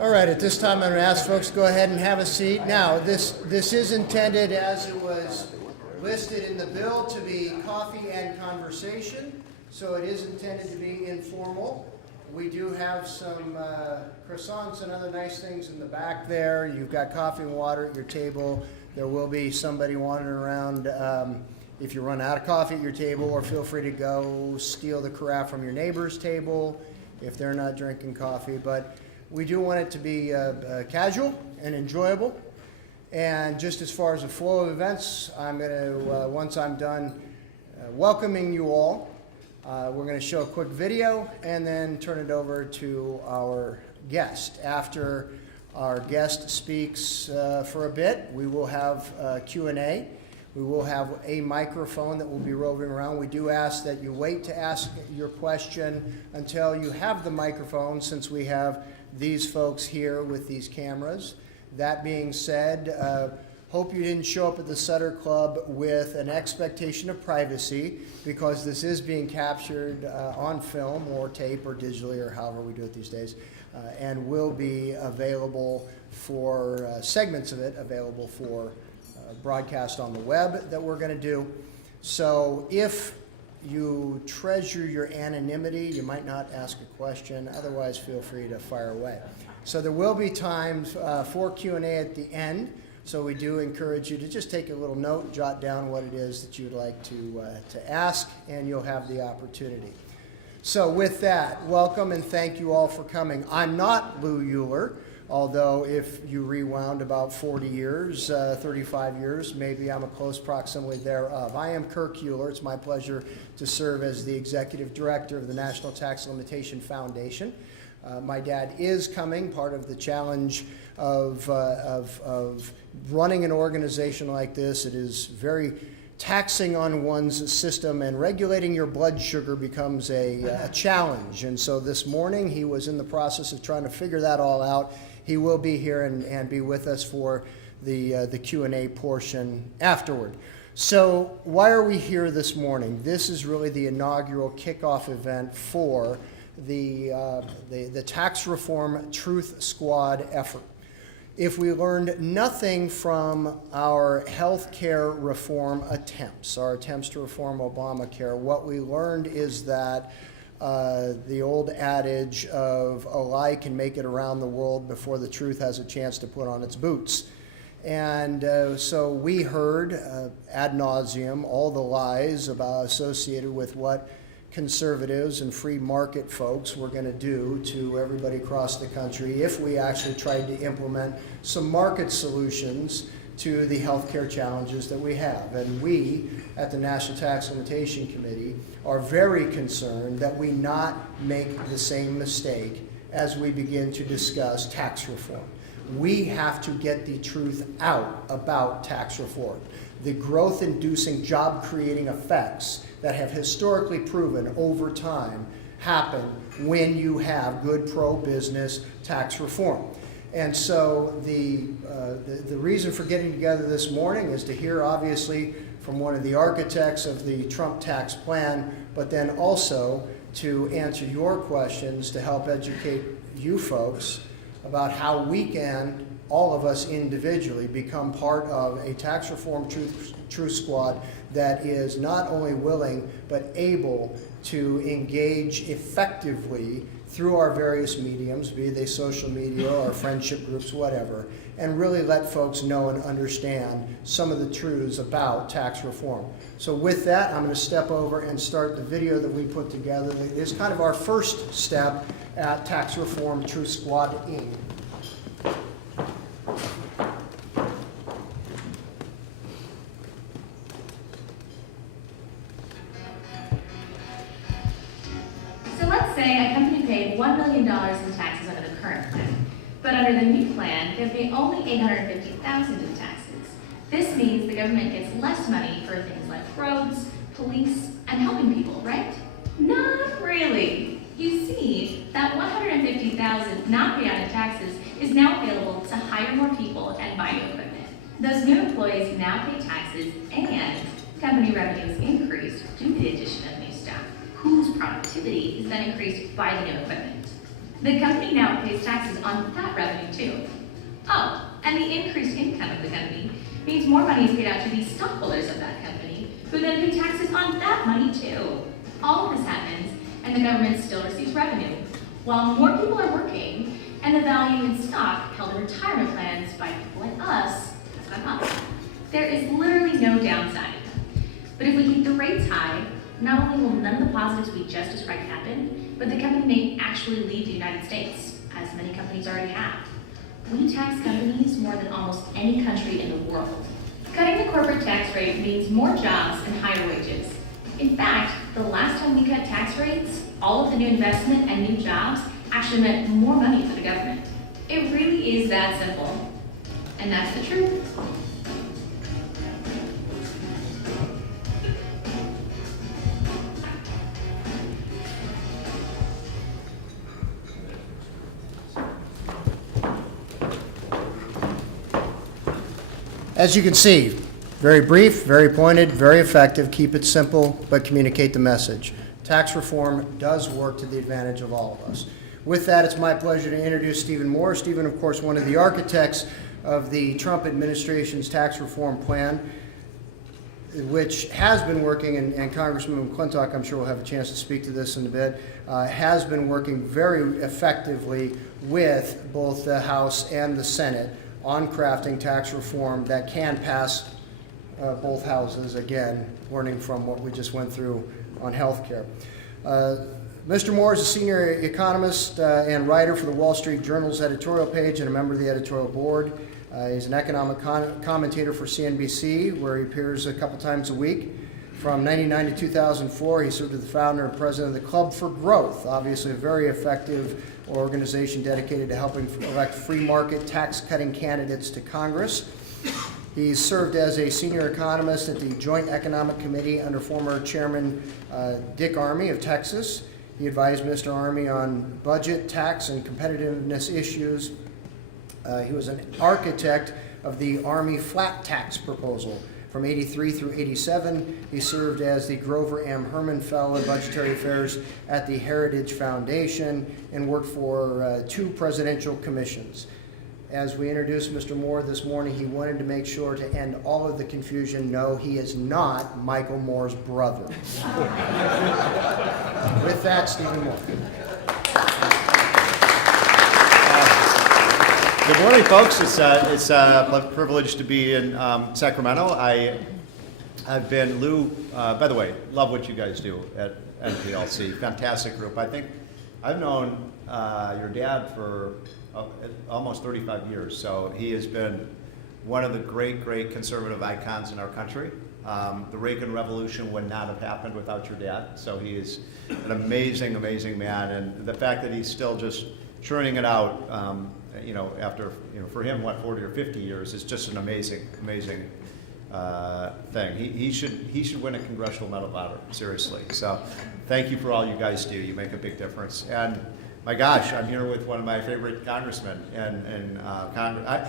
All right, at this time I'm going to ask folks to go ahead and have a seat. Now, this is intended, as it was listed in the bill, to be coffee and conversation, so it is intended to be informal. We do have some croissants and other nice things in the back there. You've got coffee and water at your table. There will be somebody wandering around if you run out of coffee at your table, or feel free to go steal the carafe from your neighbor's table if they're not drinking coffee. But we do want it to be casual and enjoyable. And just as far as the flow of events, I'm going to, once I'm done welcoming you all, we're going to show a quick video and then turn it over to our guest. After our guest speaks for a bit, we will have Q&A. We will have a microphone that will be roving around. We do ask that you wait to ask your question until you have the microphone, since we have these folks here with these cameras. That being said, hope you didn't show up at the Sutter Club with an expectation of privacy, because this is being captured on film or tape or digitally or however we do it these days, and will be available for segments of it available for broadcast on the web that we're going to do. So if you treasure your anonymity, you might not ask a question. Otherwise, feel free to fire away. So there will be times for Q&A at the end. So we do encourage you to just take a little note, jot down what it is that you'd like to ask, and you'll have the opportunity. So with that, welcome and thank you all for coming. I'm not Lou Uhler, although if you rewound about 40 years, 35 years, maybe I'm a close proximity thereof. I am Kirk Uhler. It's my pleasure to serve as the Executive Director of the National Tax Limitation Foundation. My dad is coming, part of the challenge of running an organization like this. It is very taxing on one's system, and regulating your blood sugar becomes a challenge. And so this morning he was in the process of trying to figure that all out. He will be here and be with us for the Q&A portion afterward. So why are we here this morning? This is really the inaugural kickoff event for the Tax Reform Truth Squad effort. If we learned nothing from our health care reform attempts, our attempts to reform Obamacare, what we learned is that the old adage of a lie can make it around the world before the truth has a chance to put on its boots. And so we heard ad nauseum all the lies associated with what conservatives and free market folks were going to do to everybody across the country if we actually tried to implement some market solutions to the healthcare challenges that we have. And we at the National Tax Limitation Committee are very concerned that we not make the same mistake as we begin to discuss tax reform. We have to get the truth out about tax reform. The growth-inducing, job-creating effects that have historically proven over time happen when you have good pro-business tax reform. And so the reason for getting together this morning is to hear, obviously, from one of the architects of the Trump tax plan, but then also to answer your questions to help educate you folks about how we can, all of us individually, become part of a tax reform truth squad that is not only willing but able to engage effectively through our various mediums, be they social media or friendship groups, whatever, and really let folks know and understand some of the truths about tax reform. So with that, I'm going to step over and start the video that we put together. It's kind of our first step at Tax Reform Truth Squad, Inc. So let's say a company paid $1 million in taxes under the current plan, but under the new plan, they'll pay only $850,000 in taxes. This means the government gets less money for things like roads, police, and helping people, right? Not really. You see, that $150,000 not paid out in taxes is now available to hire more people and buy new equipment. Those new employees now pay taxes, and company revenues increase due to the addition of new staff, whose productivity is then increased by the new equipment. The company now pays taxes on that revenue too. Oh, and the increased income of the company means more money is paid out to the stockholders of that company, who then pay taxes on that money too. All of this happens, and the government still receives revenue, while more people are working, and the value in stock held in retirement plans by people like us has gone up. There is literally no downside. But if we keep the rates high, not only will none of the positives we just described happen, but the company may actually leave the United States, as many companies already have. We tax companies more than almost any country in the world. Cutting the corporate tax rate means more jobs and higher wages. In fact, the last time we cut tax rates, all of the new investment and new jobs actually meant more money for the government. It really is that simple. And that's the truth. As you can see, very brief, very pointed, very effective. Keep it simple, but communicate the message. Tax reform does work to the advantage of all of us. With that, it's my pleasure to introduce Stephen Moore. Stephen, of course, one of the architects of the Trump administration's tax reform plan, which has been working, and Congressman McClintock, I'm sure will have a chance to speak to this in a bit, has been working very effectively with both the House and the Senate on crafting tax reform that can pass both houses, again, learning from what we just went through on health care. Mr. Moore is a senior economist and writer for the Wall Street Journal's editorial page and a member of the editorial board. He's an economic commentator for CNBC, where he appears a couple times a week. From 1999 to 2004, he served as the founder and president of the Club for Growth, obviously a very effective organization dedicated to helping elect free market tax-cutting candidates to Congress. He's served as a senior economist at the Joint Economic Committee under former Chairman Dick Armey of Texas. He advised Mr. Armey on budget, tax, and competitiveness issues. He was an architect of the Army flat tax proposal. From 83 through 87, he served as the Grover M. Herman Fellow in Budgetary Affairs at the Heritage Foundation and worked for 2 presidential commissions. As we introduced Mr. Moore this morning, he wanted to make sure to end all of the confusion. No, he is not Michael Moore's brother. With that, Stephen Moore. Good morning, folks. It's a privilege to be in Sacramento. I've been, Lou, by the way, love what you guys do at NPLC. Fantastic group. I think I've known your dad for almost 35 years, so he has been one of the great conservative icons in our country. The Reagan Revolution would not have happened without your dad, so he is an amazing man, and the fact that he's still just churning it out, after, for him, 40 or 50 years is just an amazing thing. He should win a Congressional Medal of Honor, seriously. So thank you for all you guys do. You make a big difference. And my gosh, I'm here with one of my favorite congressmen in Congress.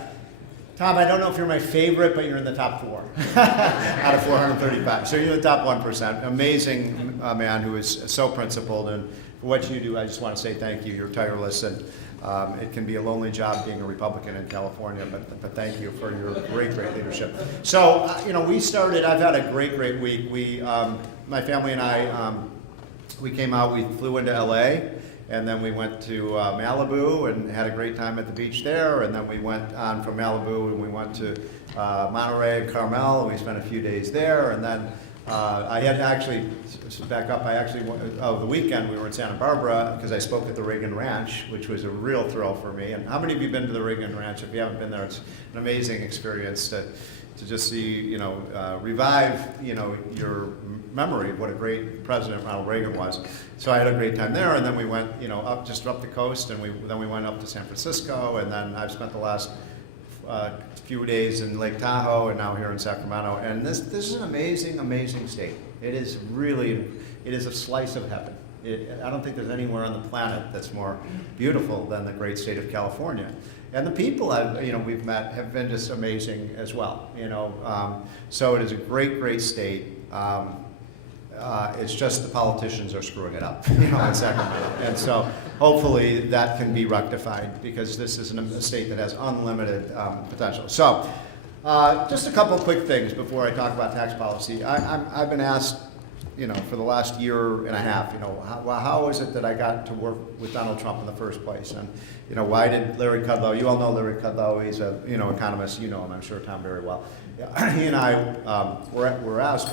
Tom, I don't know if you're my favorite, but you're in the top 4 out of 435. So you're in the top 1%. Amazing man who is so principled. And for what you do, I just want to say thank you. You're tireless. And it can be a lonely job being a Republican in California, but thank you for your great leadership. So, we started, I've had a great week. My family and I, we came out, we flew into LA, and then we went to Malibu and had a great time at the beach there, and then we went on from Malibu and we went to Monterey and Carmel, and we spent a few days there, and then I had actually, to back up, the weekend we were in Santa Barbara because I spoke at the Reagan Ranch, which was a real thrill for me. And how many of you have been to the Reagan Ranch? If you haven't been there, it's an amazing experience to just see, revive, your memory of what a great president Ronald Reagan was. So I had a great time there, and then we went, up the coast, and then we went up to San Francisco, and then I've spent the last few days in Lake Tahoe and now here in Sacramento. And this is an amazing state. It is a slice of heaven. I don't think there's anywhere on the planet that's more beautiful than the great state of California. And the people we've met have been just amazing as well. So it is a great state. It's just the politicians are screwing it up, in Sacramento. And so hopefully that can be rectified, because this is a state that has unlimited potential. So just a couple quick things before I talk about tax policy. I've been asked, for the last year and a half, how is it that I got to work with Donald Trump in the first place? And, why did Larry Kudlow, you all know Larry Kudlow, he's a, economist, you know him, I'm sure, Tom, very well. He and I were asked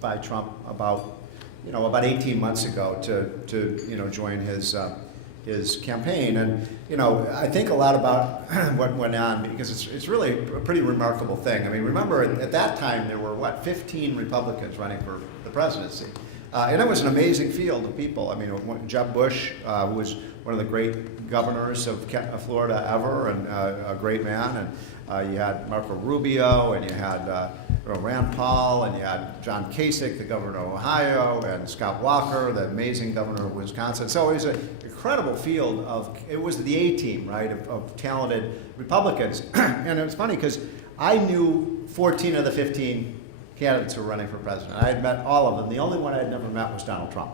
by Trump about 18 months ago to join his campaign. And, I think a lot about what went on, because it's really a pretty remarkable thing. I mean, remember, at that time, there were, 15 Republicans running for the presidency. And it was an amazing field of people. I mean, Jeb Bush, who was one of the great governors of Florida ever, and a great man. And you had Marco Rubio, and you had Rand Paul, and you had John Kasich, the governor of Ohio, and Scott Walker, the amazing governor of Wisconsin. So it was an incredible field it was the A-team, right, of talented Republicans. And it was funny because I knew 14 of the 15 candidates who were running for president. I had met all of them. The only one I had never met was Donald Trump.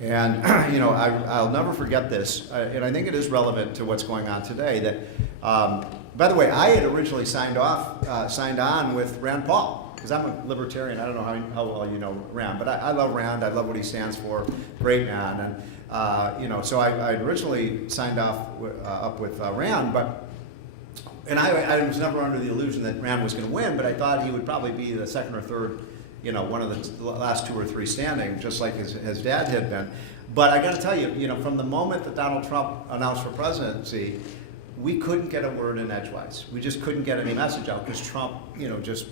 And, I'll never forget this, and I think it is relevant to what's going on today, that, by the way, I had originally signed on with Rand Paul, because I'm a libertarian. I don't know how well you know Rand, but I love Rand. I love what he stands for. Great man. And, so I originally signed up with Rand, and I was never under the illusion that Rand was going to win, but I thought he would probably be the second or third, one of the last two or three standing, just like his dad had been. But I got to tell you, from the moment that Donald Trump announced for presidency, we couldn't get a word in edgewise. We just couldn't get any message out, because Trump, just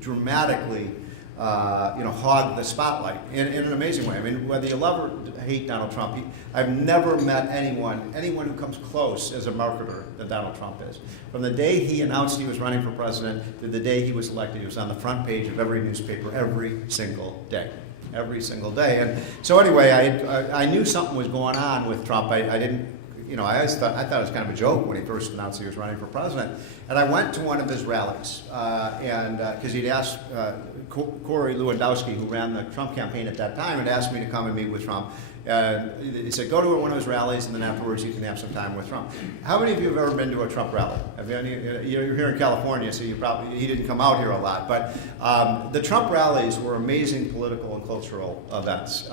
dramatically, hogged the spotlight in an amazing way. I mean, whether you love or hate Donald Trump, I've never met anyone who comes close as a marketer than Donald Trump is. From the day he announced he was running for president to the day he was elected, he was on the front page of every newspaper every single day. Every single day. And so anyway, I knew something was going on with Trump. I didn't, I thought it was kind of a joke when he first announced he was running for president. And I went to one of his rallies, because he'd asked Corey Lewandowski, who ran the Trump campaign at that time, had asked me to come and meet with Trump. And he said, go to one of his rallies, and then afterwards you can have some time with Trump. How many of you have ever been to a Trump rally? Have you any, you're here in California, so he didn't come out here a lot. But the Trump rallies were amazing political and cultural events.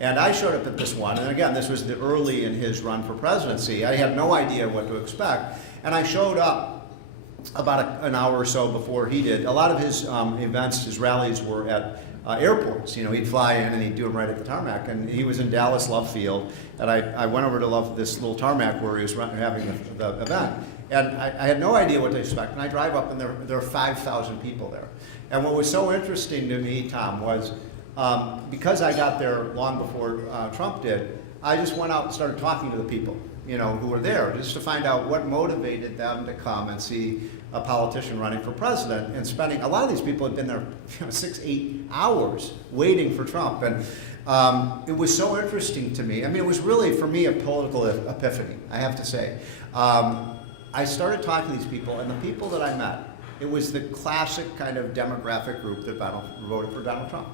And I showed up at this one, and again, this was early in his run for presidency. I had no idea what to expect, and I showed up about an hour or so before he did. A lot of his events, his rallies, were at airports. He'd fly in and he'd do them right at the tarmac. And he was in Dallas Love Field, and I went over to this little tarmac where he was having the event. And I had no idea what to expect. And I drive up, and there are 5,000 people there. And what was so interesting to me, Tom, was because I got there long before Trump did, I just went out and started talking to the people, who were there, just to find out what motivated them to come and see a politician running for president, and spending, a lot of these people had been there 6-8 hours waiting for Trump. And it was so interesting to me. I mean, it was really, for me, a political epiphany, I have to say. I started talking to these people, and the people that I met, it was the classic kind of demographic group that voted for Donald Trump.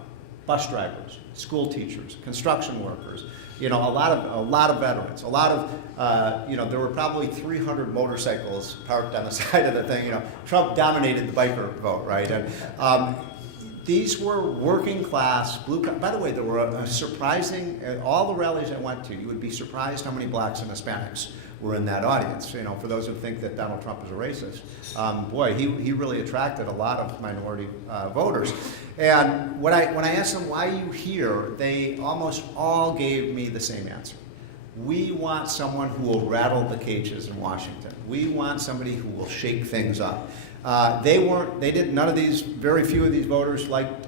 Bus drivers, school teachers, construction workers, a lot of veterans, a lot of, there were probably 300 motorcycles parked on the side of the thing. Trump dominated the biker vote, right? And these were working class, by the way, there were a surprising, all the rallies I went to, you would be surprised how many blacks and Hispanics were in that audience. For those who think that Donald Trump is a racist, boy, he really attracted a lot of minority voters. And when I asked them, why are you here, they almost all gave me the same answer. We want someone who will rattle the cages in Washington. We want somebody who will shake things up. Very few of these voters liked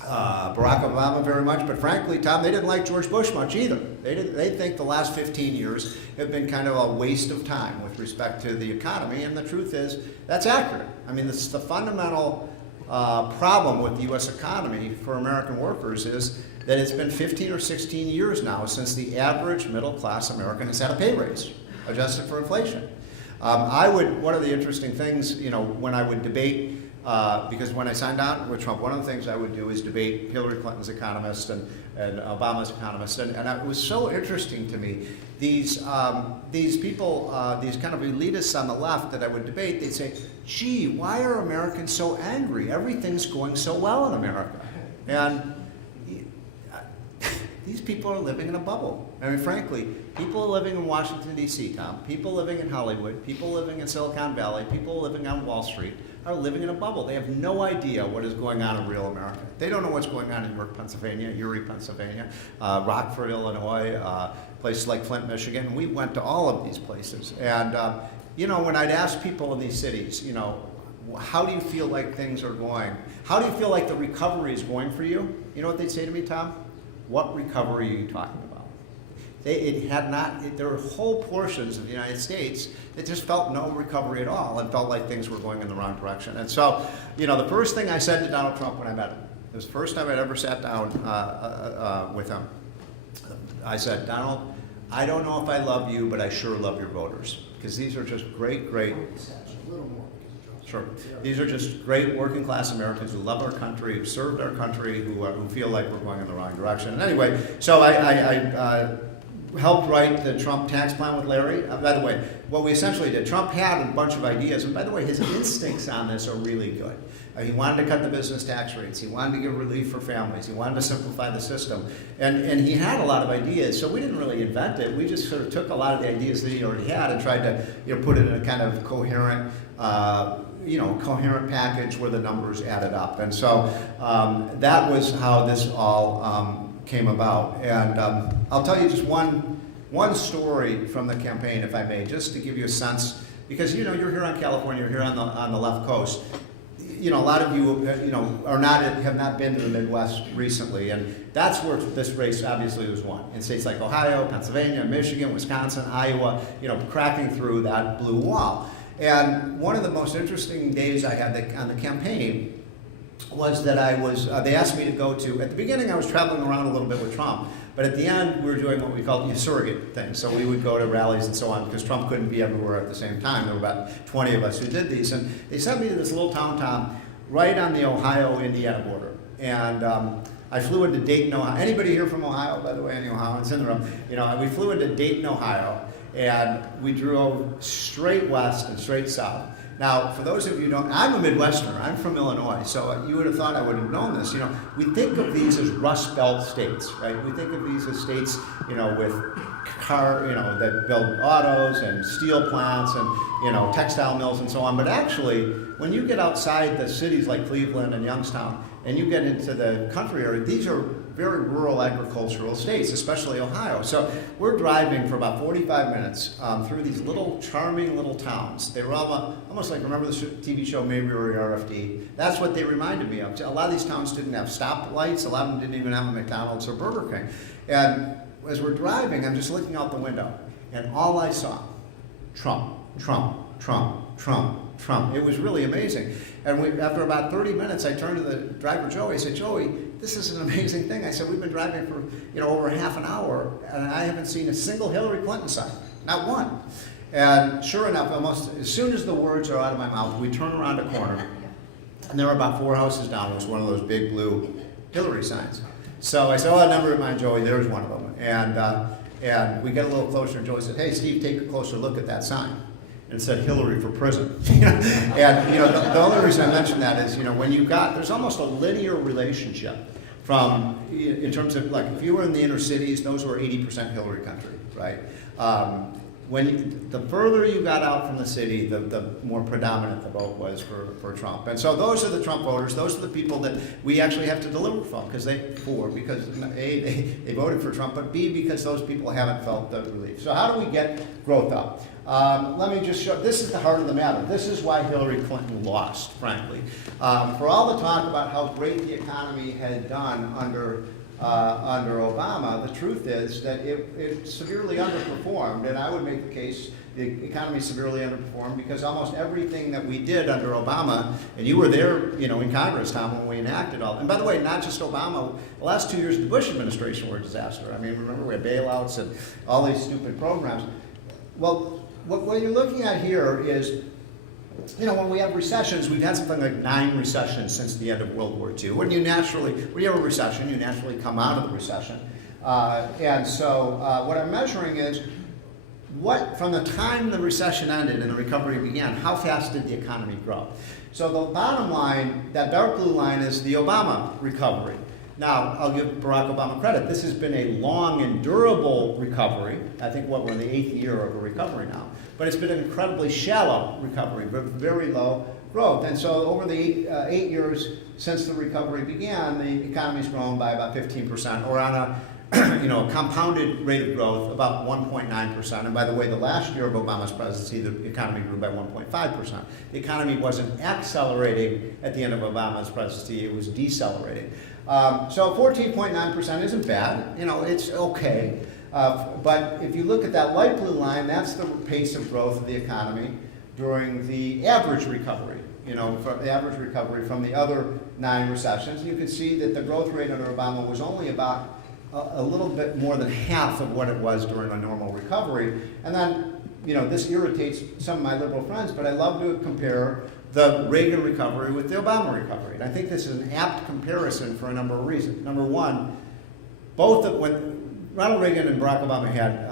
Barack Obama very much, but frankly, Tom, they didn't like George Bush much either. They think the last 15 years have been kind of a waste of time with respect to the economy, and the truth is, that's accurate. I mean, the fundamental problem with the U.S. economy for American workers is that it's been 15 or 16 years now since the average middle-class American has had a pay raise, adjusted for inflation. One of the interesting things, when I would debate because when I signed on with Trump, one of the things I would do is debate Hillary Clinton's economist and Obama's economist, and it was so interesting to me. These people, these kind of elitists on the left that I would debate, they'd say, gee, why are Americans so angry? Everything's going so well in America. And these people are living in a bubble. I mean, frankly, people living in Washington, D.C., Tom, people living in Hollywood, people living in Silicon Valley, people living on Wall Street are living in a bubble. They have no idea what is going on in real America. They don't know what's going on in York, Pennsylvania, Erie, Pennsylvania, Rockford, Illinois, places like Flint, Michigan. We went to all of these places. And, you know, when I'd ask people in these cities, you know, how do you feel like things are going? How do you feel like the recovery is going for you? You know what they'd say to me, Tom? What recovery are you talking about? There were whole portions of the United States that just felt no recovery at all and felt like things were going in the wrong direction. And so, you know, the first thing I said to Donald Trump when I met him, it was the first time I'd ever sat down with him. I said, Donald, I don't know if I love you, but I sure love your voters. Because these are just great. Sure. These are just great working class Americans who love our country, who served our country, who feel like we're going in the wrong direction. And anyway, so I helped write the Trump tax plan with Larry. By the way, what we essentially did, Trump had a bunch of ideas, and by the way, his instincts on this are really good. He wanted to cut the business tax rates. He wanted to give relief for families. He wanted to simplify the system. And he had a lot of ideas, so we didn't really invent it. We just sort of took a lot of the ideas that he already had and tried to, you know, put it in a kind of coherent package where the numbers added up. And so that was how this all came about. And I'll tell you just one story from the campaign, if I may, just to give you a sense, because, you know, you're here on California, you're here on the left coast. You know, a lot of you, have not been to the Midwest recently, and that's where this race obviously was won. In states like Ohio, Pennsylvania, Michigan, Wisconsin, Iowa, you know, cracking through that blue wall. And one of the most interesting days I had on the campaign was that they asked me to go to, at the beginning I was traveling around a little bit with Trump, but at the end we were doing what we called surrogate things. So we would go to rallies and so on because Trump couldn't be everywhere at the same time. There were about 20 of us who did these. And they sent me to this little town, Tom, right on the Ohio-Indiana border. And I flew into Dayton, Ohio. Anybody here from Ohio, by the way, any Ohioans in the room? You know, we flew into Dayton, Ohio, and we drove straight west and straight south. Now, for those of you who don't, I'm a Midwesterner. I'm from Illinois, so you would have thought I would have known this. You know, we think of these as Rust Belt states, right? We think of these as states, you know, with that build autos and steel plants and, you know, textile mills and so on. But actually, when you get outside the cities like Cleveland and Youngstown, and you get into the country area, these are very rural agricultural states, especially Ohio. So we're driving for about 45 minutes through these charming little towns. They were almost like, remember the TV show Maybe We're RFD? That's what they reminded me of. A lot of these towns didn't have stoplights. A lot of them didn't even have a McDonald's or Burger King. And as we're driving, I'm just looking out the window, and all I saw, Trump, Trump, Trump, Trump, Trump. It was really amazing. And after about 30 minutes, I turned to the driver, Joey. I said, Joey, this is an amazing thing. I said, we've been driving for, you know, over half an hour, and I haven't seen a single Hillary Clinton sign, not one. And sure enough, almost as soon as the words are out of my mouth, we turn around a corner, and there were about 4 houses down. It was one of those big blue Hillary signs. So I said, oh, never mind, Joey, there's one of them. And we get a little closer, and Joey said, hey, Steve, take a closer look at that sign. And it said Hillary for prison. And, you know, the only reason I mention that is, you know, there's almost a linear relationship from, in terms of, like, if you were in the inner cities, those were 80% Hillary country, right? The further you got out from the city, the more predominant the vote was for Trump. And so those are the Trump voters. Those are the people that we actually have to deliver from because A, they voted for Trump, but B, because those people haven't felt the relief. So how do we get growth up? Let me just show, this is the heart of the matter. This is why Hillary Clinton lost, frankly. For all the talk about how great the economy had done under Obama, the truth is that it severely underperformed, and I would make the case the economy severely underperformed because almost everything that we did under Obama, and you were there, you know, in Congress, Tom, when we enacted all, and by the way, not just Obama, the last 2 years of the Bush administration were a disaster. I mean, remember we had bailouts and all these stupid programs. Well, what you're looking at here is when we have recessions, we've had something like 9 recessions since the end of World War II. When you have a recession, you naturally come out of the recession. And so what I'm measuring is from the time the recession ended and the recovery began, how fast did the economy grow? So the bottom line, that dark blue line, is the Obama recovery. Now, I'll give Barack Obama credit. This has been a long and durable recovery. I think we're in the 8th year of a recovery now. But it's been an incredibly shallow recovery, very low growth. And so over the 8 years since the recovery began, the economy's grown by about 15%, or on a a compounded rate of growth about 1.9%. And by the way, the last year of Obama's presidency, the economy grew by 1.5%. The economy wasn't accelerating at the end of Obama's presidency, it was decelerating. So 14.9% isn't bad, it's okay. But if you look at that light blue line, that's the pace of growth of the economy during the average recovery. From the average recovery from the other 9 recessions. You can see that the growth rate under Obama was only about a little bit more than half of what it was during a normal recovery. And then, this irritates some of my liberal friends, but I love to compare the Reagan recovery with the Obama recovery. And I think this is an apt comparison for a number of reasons. Number one, when Ronald Reagan and Barack Obama had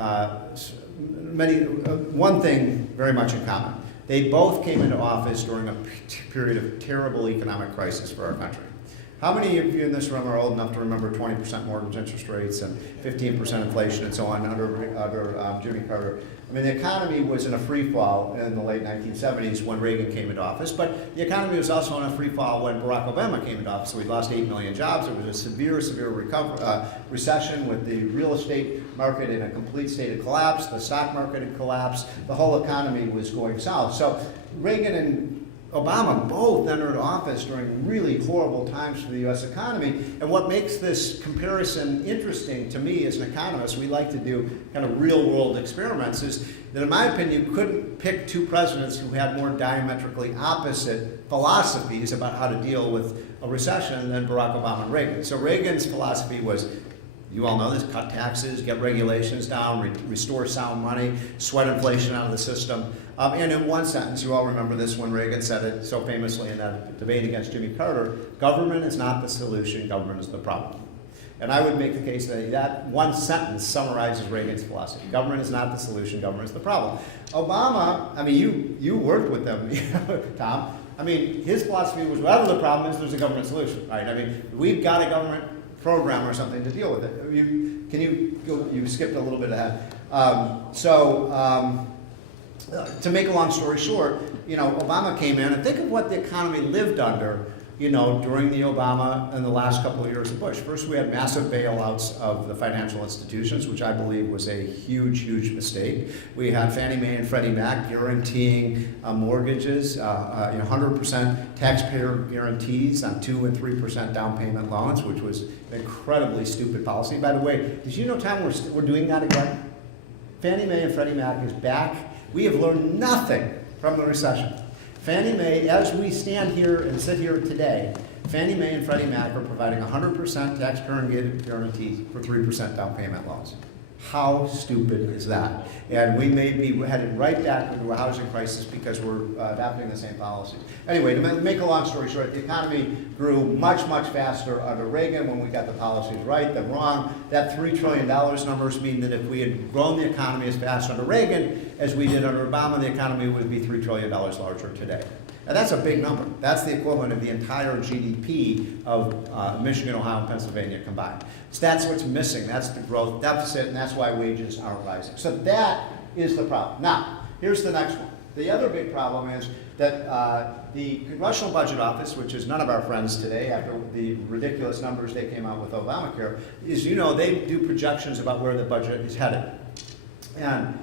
one thing very much in common. They both came into office during a period of terrible economic crisis for our country. How many of you in this room are old enough to remember 20% mortgage interest rates and 15% inflation and so on under Jimmy Carter? I mean, the economy was in a free fall in the late 1970s when Reagan came into office, but the economy was also in a free fall when Barack Obama came into office. So we lost 8 million jobs. There was a severe recession with the real estate market in a complete state of collapse. The stock market had collapsed. The whole economy was going south. So Reagan and Obama both entered office during really horrible times for the U.S. economy. And what makes this comparison interesting to me as an economist, we like to do kind of real-world experiments, is that in my opinion, you couldn't pick 2 presidents who had more diametrically opposite philosophies about how to deal with a recession than Barack Obama and Reagan. So Reagan's philosophy was, you all know this, cut taxes, get regulations down, restore sound money, sweat inflation out of the system. And in one sentence, you all remember this when Reagan said it so famously in that debate against Jimmy Carter, government is not the solution, government is the problem. And I would make the case that that one sentence summarizes Reagan's philosophy. Government is not the solution, government is the problem. Obama, I mean, you worked with them, Tom. I mean, his philosophy was whatever the problem is, there's a government solution, right? I mean, we've got a government program or something to deal with it. You skipped a little bit ahead. To make a long story short, Obama came in, and think of what the economy lived under, during the Obama and the last couple of years of Bush. First, we had massive bailouts of the financial institutions, which I believe was a huge, huge mistake. We had Fannie Mae and Freddie Mac guaranteeing mortgages, 100% taxpayer guarantees on 2% and 3% down payment loans, which was an incredibly stupid policy. By the way, did you know, Tom, we're doing that again? Fannie Mae and Freddie Mac is back. We have learned nothing from the recession. Fannie Mae, as we stand here and sit here today, Fannie Mae and Freddie Mac are providing 100% taxpayer guarantees for 3% down payment loans. How stupid is that? And we may be headed right back into a housing crisis because we're adopting the same policy. Anyway, to make a long story short, the economy grew much, much faster under Reagan when we got the policies right than wrong. That $3 trillion numbers mean that if we had grown the economy as fast under Reagan as we did under Obama, the economy would be $3 trillion larger today. And that's a big number. That's the equivalent of the entire GDP of Michigan, Ohio, and Pennsylvania combined. So that's what's missing. That's the growth deficit, and that's why wages aren't rising. So that is the problem. Now, here's the next one. The other big problem is that the Congressional Budget Office, which is none of our friends today after the ridiculous numbers they came out with Obamacare, is, they do projections about where the budget is headed. And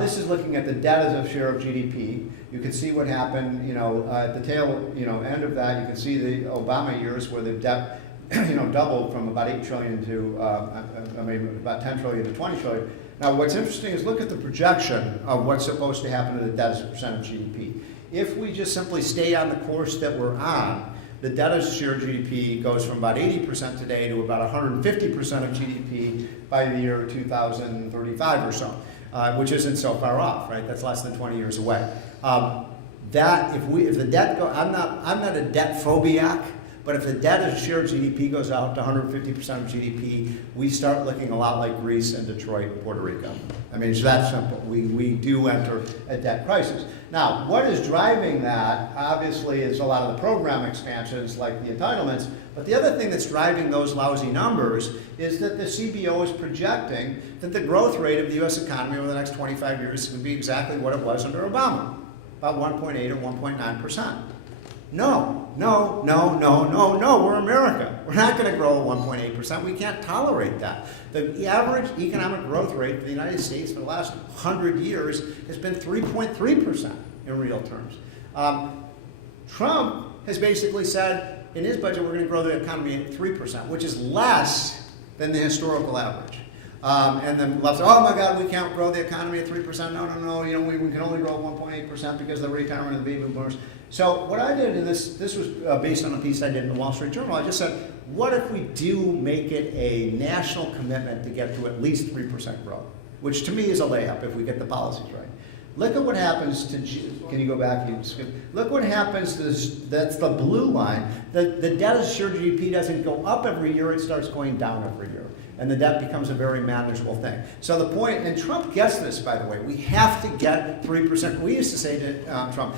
this is looking at the debt as a share of GDP. You can see what happened, at the tail, end of that. You can see the Obama years where the debt, doubled from about 8 trillion to maybe about 10 trillion to 20 trillion. Now, what's interesting is look at the projection of what's supposed to happen to the debt as a percent of GDP. If we just simply stay on the course that we're on, the debt as a share of GDP goes from about 80% today to about 150% of GDP by the year 2035 or so. Which isn't so far off, right? That's less than 20 years away. that if the debt I'm not a debt phobiac, but if the debt as share of GDP goes out to 150% of GDP, we start looking a lot like Greece and Detroit and Puerto Rico. I mean, it's that simple. We do enter a debt crisis. Now, what is driving that, obviously, is a lot of the program expansions like the entitlements, but the other thing that's driving those lousy numbers is that the CBO is projecting that the growth rate of the U.S. economy over the next 25 years is going to be exactly what it was under Obama, about 1.8 or 1.9%. No, we're America. We're not going to grow at 1.8%. We can't tolerate that. The average economic growth rate for the United States for the last 100 years has been 3.3% in real terms. Trump has basically said in his budget we're going to grow the economy at 3%, which is less than the historical average. And then left said, oh my God, we can't grow the economy at 3%. No, we can only grow at 1.8% because of the retirement of the baby boomers. So what I did, and this was based on a piece I did in the Wall Street Journal, I just said, what if we do make it a national commitment to get to at least 3% growth, which to me is a layup if we get the policies right. Look at what happens to, can you go back? Look what happens to this, that's the blue line. The debt as share GDP doesn't go up every year, it starts going down every year. And the debt becomes a very manageable thing. So the point, and Trump gets this, by the way, we have to get 3%. We used to say to Trump,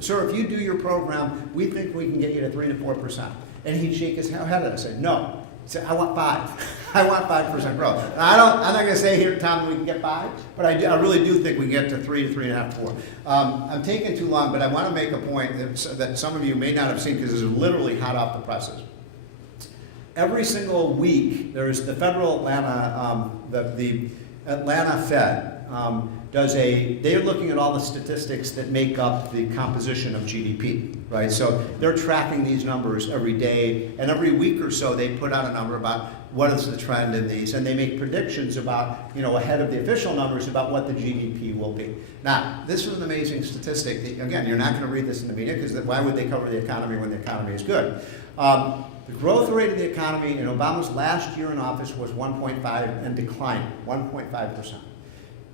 sir, if you do your program, we think we can get you to 3 to 4%. And he'd shake his head at us and say, no. He'd say, I want 5. I want 5% growth. And I'm not going to say here, Tom, that we can get 5, but I really do think we can get to 3 to 3.5 to 4. I'm taking too long, but I want to make a point that some of you may not have seen because it's literally hot off the presses. Every single week, there's the federal Atlanta, the Atlanta Fed they're looking at all the statistics that make up the composition of GDP, right? So they're tracking these numbers every day, and every week or so they put out a number about what is the trend in these, and they make predictions about, ahead of the official numbers about what the GDP will be. Now, this is an amazing statistic. Again, you're not going to read this in the media because why would they cover the economy when the economy is good? The growth rate of the economy in Obama's last year in office was 1.5 and declining, 1.5%.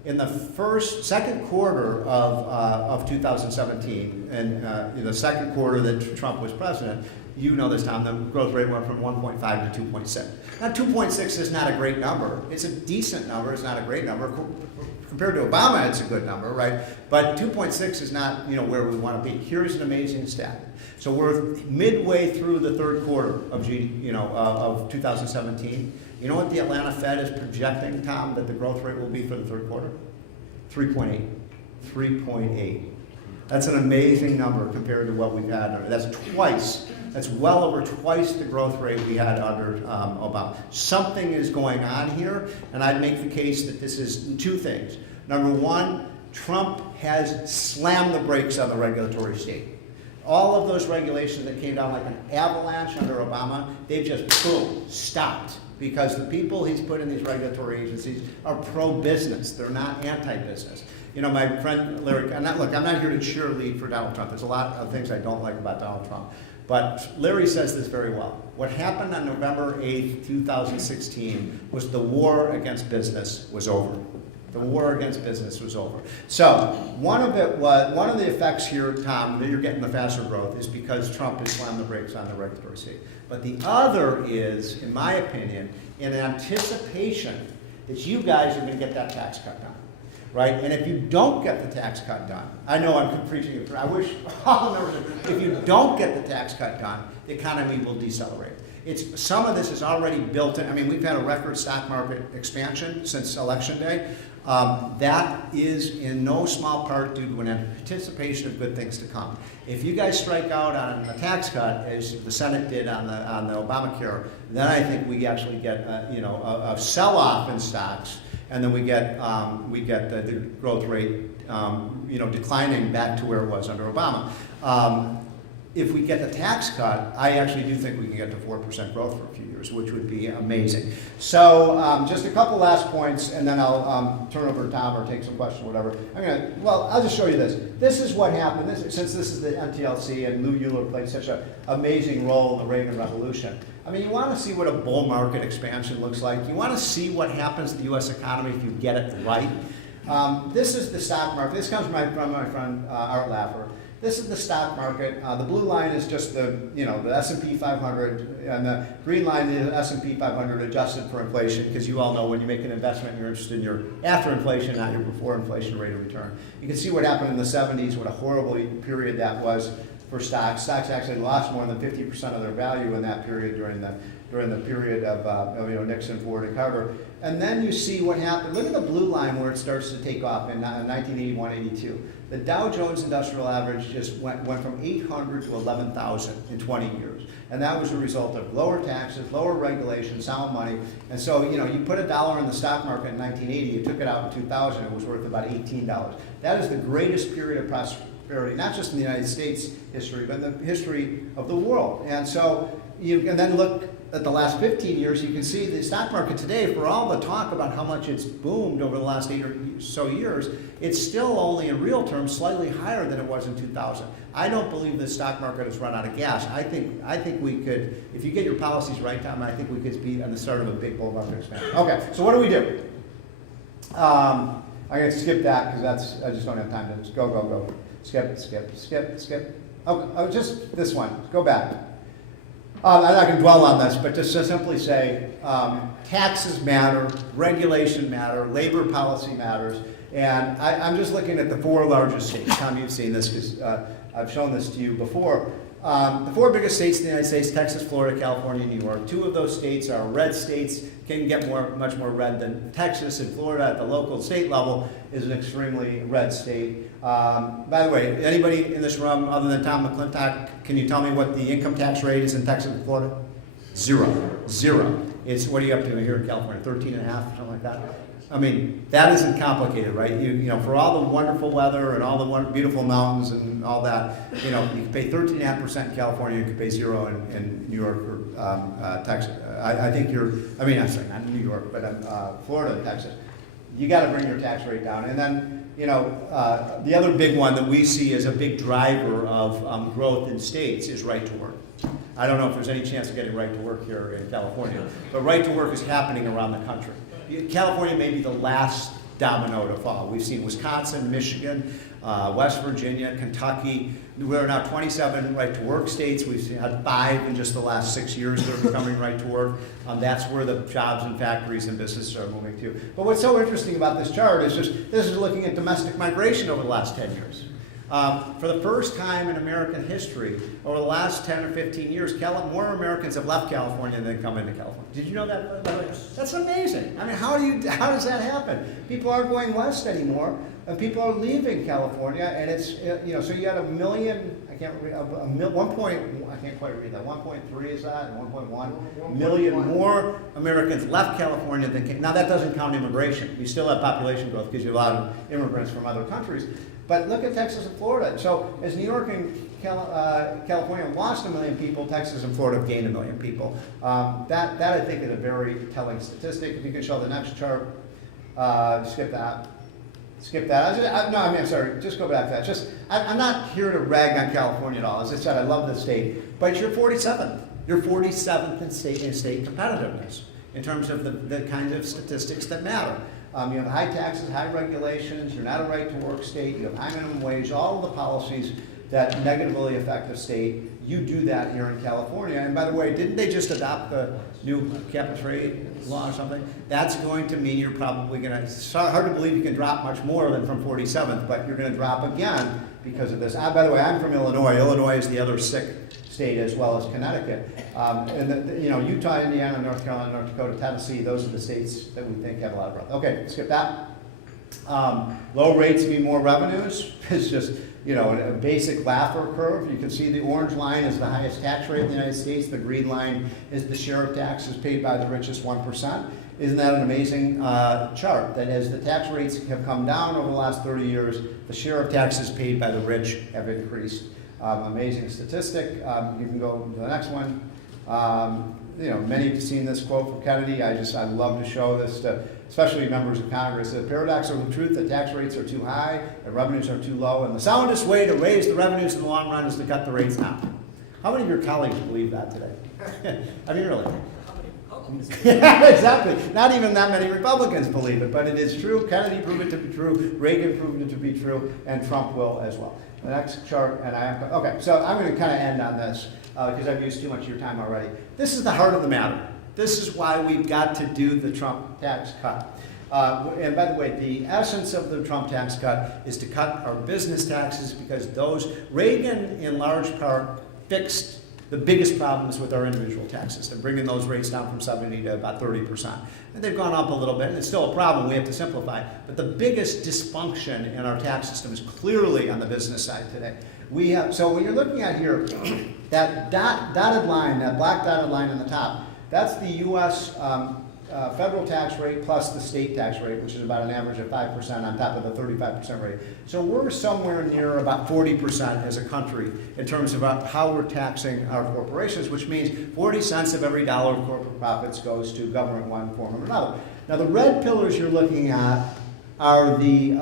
In the second quarter of 2017, and in the second quarter that Trump was president, you know this, Tom, the growth rate went from 1.5 to 2.6. Now, 2.6 is not a great number. It's a decent number. It's not a great number. Compared to Obama, it's a good number, right? But 2.6 is not, where we want to be. Here's an amazing stat. So we're midway through the third quarter of of 2017. You know what the Atlanta Fed is projecting, Tom, that the growth rate will be for the third quarter? 3.8. 3.8. That's an amazing number compared to what we've had. That's well over twice the growth rate we had under Obama. Something is going on here, and I'd make the case that this is two things. Number one, Trump has slammed the brakes on the regulatory state. All of those regulations that came down like an avalanche under Obama, they've just, boom, stopped. Because the people he's put in these regulatory agencies are pro-business. They're not anti-business. My friend Larry, I'm not here to cheerlead for Donald Trump. There's a lot of things I don't like about Donald Trump. But Larry says this very well. What happened on November 8th, 2016 was the war against business was over. The war against business was over. So one of the effects here, Tom, that you're getting the faster growth is because Trump has slammed the brakes on the regulatory state. But the other is, in my opinion, in anticipation that you guys are going to get that tax cut done, right? And if you don't get the tax cut done, I know I'm preaching, I wish all the numbers, if you don't get the tax cut done, the economy will decelerate. Some of this is already built in. I mean, we've had a record stock market expansion since Election Day. That is in no small part due to an anticipation of good things to come. If you guys strike out on a tax cut, as the Senate did on the Obamacare, then I think we actually get a sell-off in stocks, and then we get the growth rate declining back to where it was under Obama. If we get the tax cut, I actually do think we can get to 4% growth for a few years, which would be amazing. So just a couple last points, and then I'll turn over to Tom or take some questions, whatever. I'll just show you this. This is what happened. Since this is the NTLC, and Lou Uhler played such an amazing role in the Reagan Revolution. I mean, you want to see what a bull market expansion looks like. You want to see what happens to the U.S. economy if you get it right. This is the stock market. This comes from my friend Art Laffer. This is the stock market. The blue line is just the S&P 500, and the green line is the S&P 500 adjusted for inflation, because you all know when you make an investment, you're interested in your after inflation, not your before inflation rate of return. You can see what happened in the 70s, what a horrible period that was for stocks. Stocks actually lost more than 50% of their value in that period during the period of Nixon, Ford, and Carter. And then you see what happened. Look at the blue line where it starts to take off in 1981, 82. The Dow Jones Industrial Average just went from 800 to 11,000 in 20 years. And that was a result of lower taxes, lower regulation, sound money. And so, you put $1 in the stock market in 1980, you took it out in 2000, it was worth about $18. That is the greatest period of prosperity, not just in the United States history, but in the history of the world. And so, and then look at the last 15 years, you can see the stock market today, for all the talk about how much it's boomed over the last 8 or so years, it's still only in real terms slightly higher than it was in 2000. I don't believe the stock market has run out of gas. I think we could, if you get your policies right, Tom, I think we could be on the start of a big bull market expansion. Okay, so what do we do? I'm going to skip that because I just don't have time to just go. Skip. Oh, just this one. Go back. I'm not going to dwell on this, but just to simply say taxes matter, regulation matter, labor policy matters, and I'm just looking at the 4 largest states. Tom, you've seen this because I've shown this to you before. The 4 biggest states in the United States, Texas, Florida, California, New York. 2 of those states are red states, can get much more red than Texas, and Florida at the local state level is an extremely red state. By the way, anybody in this room other than Tom McClintock, can you tell me what the income tax rate is in Texas and Florida? Zero. It's, what are you up to here in California, 13 and a half, something like that? I mean, that isn't complicated, right? You know, for all the wonderful weather and all the beautiful mountains and all that, you can pay 13.5% in California, you can pay 0 in New York or Texas. I think I'm sorry, not in New York, but Florida and Texas. You got to bring your tax rate down. And then, the other big one that we see as a big driver of growth in states is right to work. I don't know if there's any chance of getting right to work here in California, but right to work is happening around the country. California may be the last domino to fall. We've seen Wisconsin, Michigan, West Virginia, Kentucky. We're now 27 right-to-work states. We've had 5 in just the last 6 years that are becoming right-to-work. That's where the jobs and factories and businesses are moving to. But what's so interesting about this chart is this is looking at domestic migration over the last 10 years. For the first time in American history, over the last 10 or 15 years, more Americans have left California than come into California. Did you know that, by the way? That's amazing. I mean, how does that happen? People aren't going west anymore, and people are leaving California, and it's, so you had 1 million, I can't quite read that, 1.3 is that, and 1.1 million more Americans left California than came. Now that doesn't count immigration. You still have population growth because you have a lot of immigrants from other countries. But look at Texas and Florida. So as New York and California lost 1 million people, Texas and Florida have gained 1 million people. That I think is a very telling statistic. If you can show the next chart, skip that. I'm sorry, just go back to that. I'm not here to rag on California at all. As I said, I love the state, but you're 47th. You're 47th in state competitiveness in terms of the kinds of statistics that matter. You have high taxes, high regulations, you're not a right-to-work state, you have high minimum wage, all of the policies that negatively affect the state, you do that here in California. And by the way, didn't they just adopt the new cap and trade law or something? That's going to mean you're probably going to, it's hard to believe you can drop much more than from 47th, but you're going to drop again because of this. By the way, I'm from Illinois. Illinois is the other sick state as well as Connecticut. And Utah, Indiana, North Carolina, North Dakota, Tennessee, those are the states that we think have a lot of growth. Okay, skip that. Low rates mean more revenues. It's just, a basic Laffer curve. You can see the orange line is the highest tax rate in the United States. The green line is the share of taxes paid by the richest 1%. Isn't that an amazing chart? That as the tax rates have come down over the last 30 years, the share of taxes paid by the rich have increased. Amazing statistic. You can go to the next one. Many have seen this quote from Kennedy. I love to show this to especially members of Congress. The paradox of the truth that tax rates are too high and revenues are too low, and the soundest way to raise the revenues in the long run is to cut the rates now. How many of your colleagues believe that today? I mean, really? Yeah, exactly. Not even that many Republicans believe it, but it is true. Kennedy proved it to be true. Reagan proved it to be true, and Trump will as well. The next chart, and okay. So I'm going to kind of end on this because I've used too much of your time already. This is the heart of the matter. This is why we've got to do the Trump tax cut. And by the way, the essence of the Trump tax cut is to cut our business taxes because Reagan in large part fixed the biggest problems with our individual tax system, bringing those rates down from 70 to about 30%. And they've gone up a little bit, and it's still a problem. We have to simplify. But the biggest dysfunction in our tax system is clearly on the business side today. So what you're looking at here, that dotted line, that black dotted line on the top, that's the U.S. Federal tax rate plus the state tax rate, which is about an average of 5% on top of the 35% rate. So we're somewhere near about 40% as a country in terms of how we're taxing our corporations, which means 40 cents of every dollar of corporate profits goes to government in one form or another. Now the red pillars you're looking at are the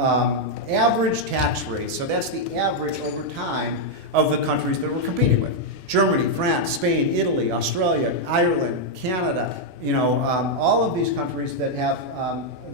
average tax rates. So that's the average over time of the countries that we're competing with. Germany, France, Spain, Italy, Australia, Ireland, Canada, all of these countries that have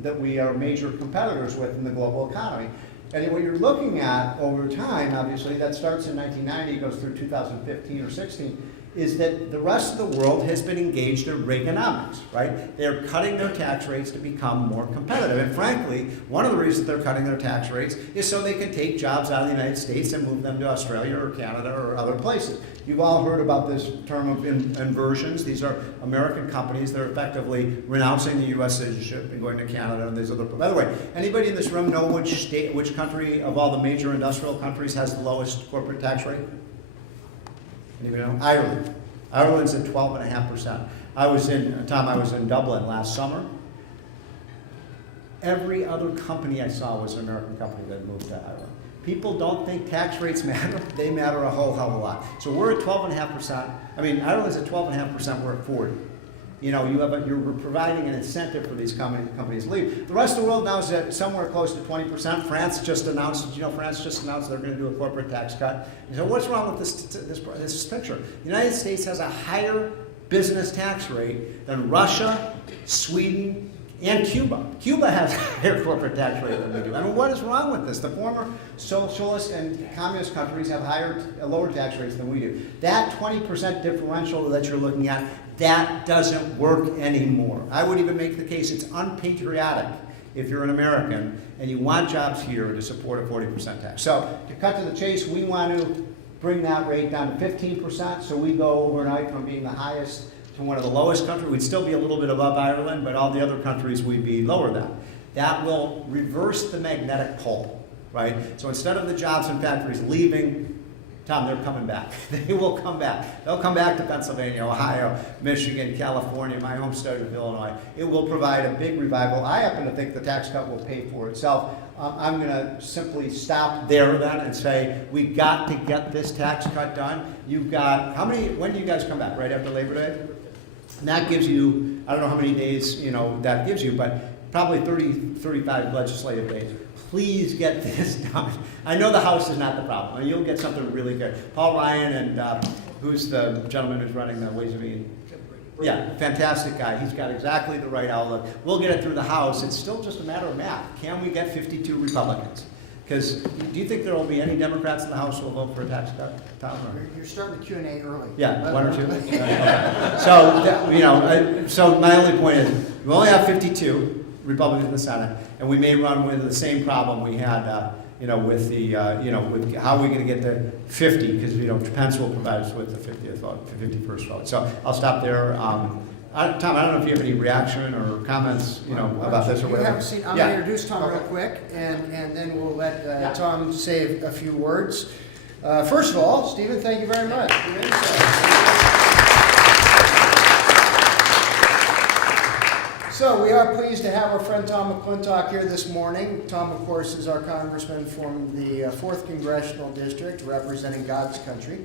that we are major competitors with in the global economy. And what you're looking at over time, obviously, that starts in 1990, goes through 2015 or 16, is that the rest of the world has been engaged in Reaganomics, right? They're cutting their tax rates to become more competitive. And frankly, one of the reasons they're cutting their tax rates is so they can take jobs out of the United States and move them to Australia or Canada or other places. You've all heard about this term of inversions. These are American companies that are effectively renouncing the U.S. citizenship and going to Canada and these other. By the way, anybody in this room know which country of all the major industrial countries has the lowest corporate tax rate? Anybody know? Ireland. Ireland's at 12.5%. I was in Dublin last summer. Every other company I saw was an American company that moved to Ireland. People don't think tax rates matter. They matter a whole hell of a lot. So we're at 12.5%. I mean, Ireland's at 12.5%. We're at 40%. You're providing an incentive for these companies to leave. The rest of the world now is at somewhere close to 20%. France just announced they're going to do a corporate tax cut. So what's wrong with this picture? The United States has a higher business tax rate than Russia, Sweden, and Cuba. Cuba has a higher corporate tax rate than we do. I mean, what is wrong with this? The former socialist and communist countries have lower tax rates than we do. That 20% differential that you're looking at, that doesn't work anymore. I would even make the case it's unpatriotic if you're an American and you want jobs here to support a 40% tax. So to cut to the chase, we want to bring that rate down to 15%. So we go overnight from being the highest to one of the lowest countries. We'd still be a little bit above Ireland, but all the other countries we'd be lower than. That will reverse the magnetic pole, right? So instead of the jobs in factories leaving, Tom, they're coming back. They will come back. They'll come back to Pennsylvania, Ohio, Michigan, California, my home state of Illinois. It will provide a big revival. I happen to think the tax cut will pay for itself. I'm going to simply stop there then and say we've got to get this tax cut done. You've got, when do you guys come back? Right after Labor Day? And that gives you, I don't know how many days, that gives you, but probably 35 legislative days. Please get this done. I know the House is not the problem. You'll get something really good. Paul Ryan and who's the gentleman who's running the Ways and Means? Yeah, fantastic guy. He's got exactly the right outlook. We'll get it through the House. It's still just a matter of math. Can we get 52 Republicans? Because do you think there will be any Democrats in the House who will vote for a tax cut, Tom? You're starting the Q&A early. Yeah, one or two. Okay. So my only point is we only have 52 Republicans in the Senate, and we may run with the same problem we had, with how are we going to get to 50? Because Pence will provide us with the 50th vote, the 51st vote. So I'll stop there. Tom, I don't know if you have any reaction or comments, about this or whatever. I'm going to introduce Tom real quick, and then we'll let Tom say a few words. First of all, Stephen, thank you very much. So we are pleased to have our friend Tom McClintock here this morning. Tom, of course, is our congressman from the 4th Congressional District, representing God's country,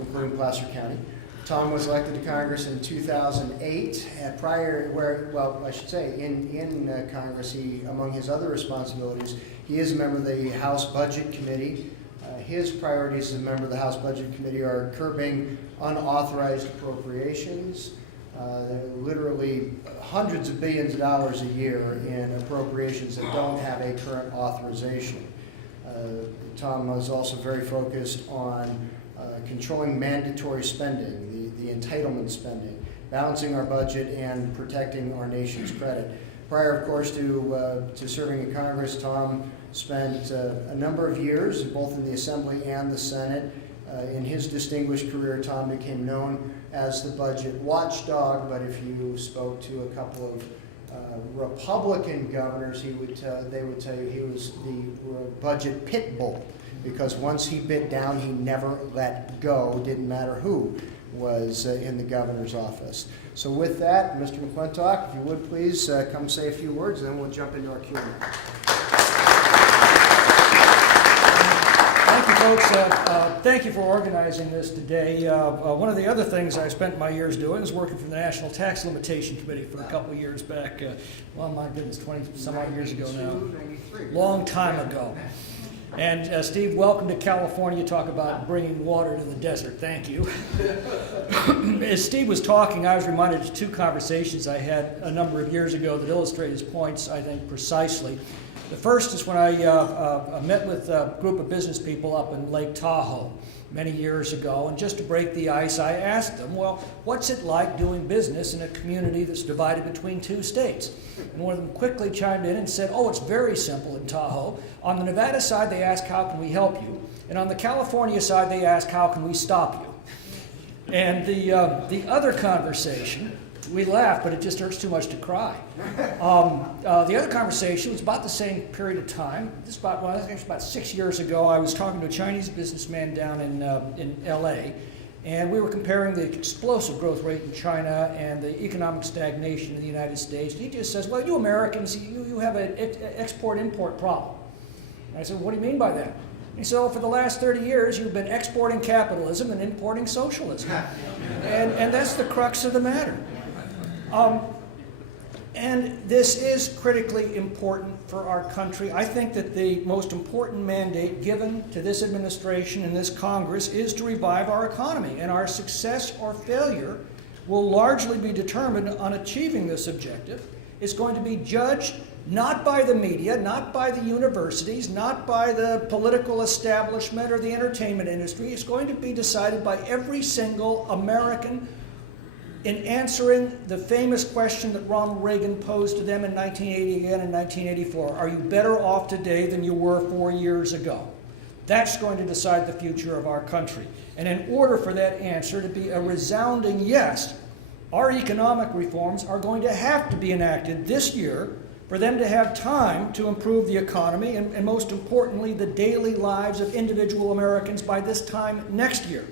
including Placer County. Tom was elected to Congress in 2008. In Congress, among his other responsibilities, he is a member of the House Budget Committee. His priorities as a member of the House Budget Committee are curbing unauthorized appropriations, literally hundreds of billions of dollars a year in appropriations that don't have a current authorization. Tom was also very focused on controlling mandatory spending, the entitlement spending, balancing our budget and protecting our nation's credit. Prior, of course, to serving in Congress, Tom spent a number of years both in the Assembly and the Senate. In his distinguished career, Tom became known as the budget watchdog, but if you spoke to a couple of Republican governors, they would tell you he was the budget pit bull, because once he bit down, he never let go. Didn't matter who was in the governor's office. So with that, Mr. McClintock, if you would please come say a few words, and then we'll jump into our Q&A. Thank you, folks. Thank you for organizing this today. One of the other things I spent my years doing is working for the National Tax Limitation Committee for a couple of years back. Well, my goodness, 20-some-odd years ago now. Long time ago. And Steve, welcome to California. Talk about bringing water to the desert. Thank you. As Steve was talking, I was reminded of two conversations I had a number of years ago that illustrate his points, I think, precisely. The first is when I met with a group of business people up in Lake Tahoe many years ago, and just to break the ice, I asked them, well, what's it like doing business in a community that's divided between two states? And one of them quickly chimed in and said, oh, it's very simple in Tahoe. On the Nevada side, they ask, how can we help you? And on the California side, they ask, how can we stop you? And the other conversation, we laugh, but it just hurts too much to cry. The other conversation was about the same period of time. This about, well, I think it was about 6 years ago. I was talking to a Chinese businessman down in L.A., and we were comparing the explosive growth rate in China and the economic stagnation in the United States. And he just says, well, you Americans, you have an export-import problem. And I said, what do you mean by that? And he said, oh, for the last 30 years, you've been exporting capitalism and importing socialism. And that's the crux of the matter. And this is critically important for our country. I think that the most important mandate given to this administration and this Congress is to revive our economy. And our success or failure will largely be determined on achieving this objective. It's going to be judged not by the media, not by the universities, not by the political establishment or the entertainment industry. It's going to be decided by every single American in answering the famous question that Ronald Reagan posed to them in 1980 again in 1984. Are you better off today than you were 4 years ago? That's going to decide the future of our country. And in order for that answer to be a resounding yes, our economic reforms are going to have to be enacted this year for them to have time to improve the economy and most importantly, the daily lives of individual Americans by this time next year.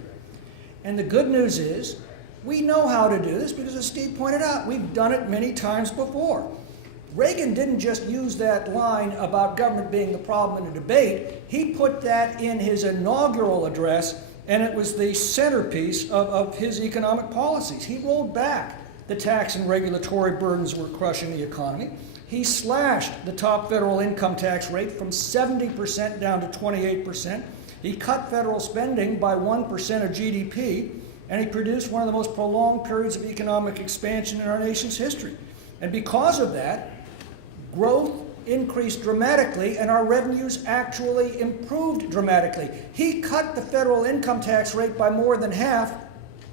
And the good news is, we know how to do this because, as Steve pointed out, we've done it many times before. Reagan didn't just use that line about government being the problem in a debate. He put that in his inaugural address, and it was the centerpiece of his economic policies. He rolled back the tax and regulatory burdens that were crushing the economy. He slashed the top federal income tax rate from 70% down to 28%. He cut federal spending by 1% of GDP. And he produced one of the most prolonged periods of economic expansion in our nation's history. And because of that, growth increased dramatically and our revenues actually improved dramatically. He cut the federal income tax rate by more than half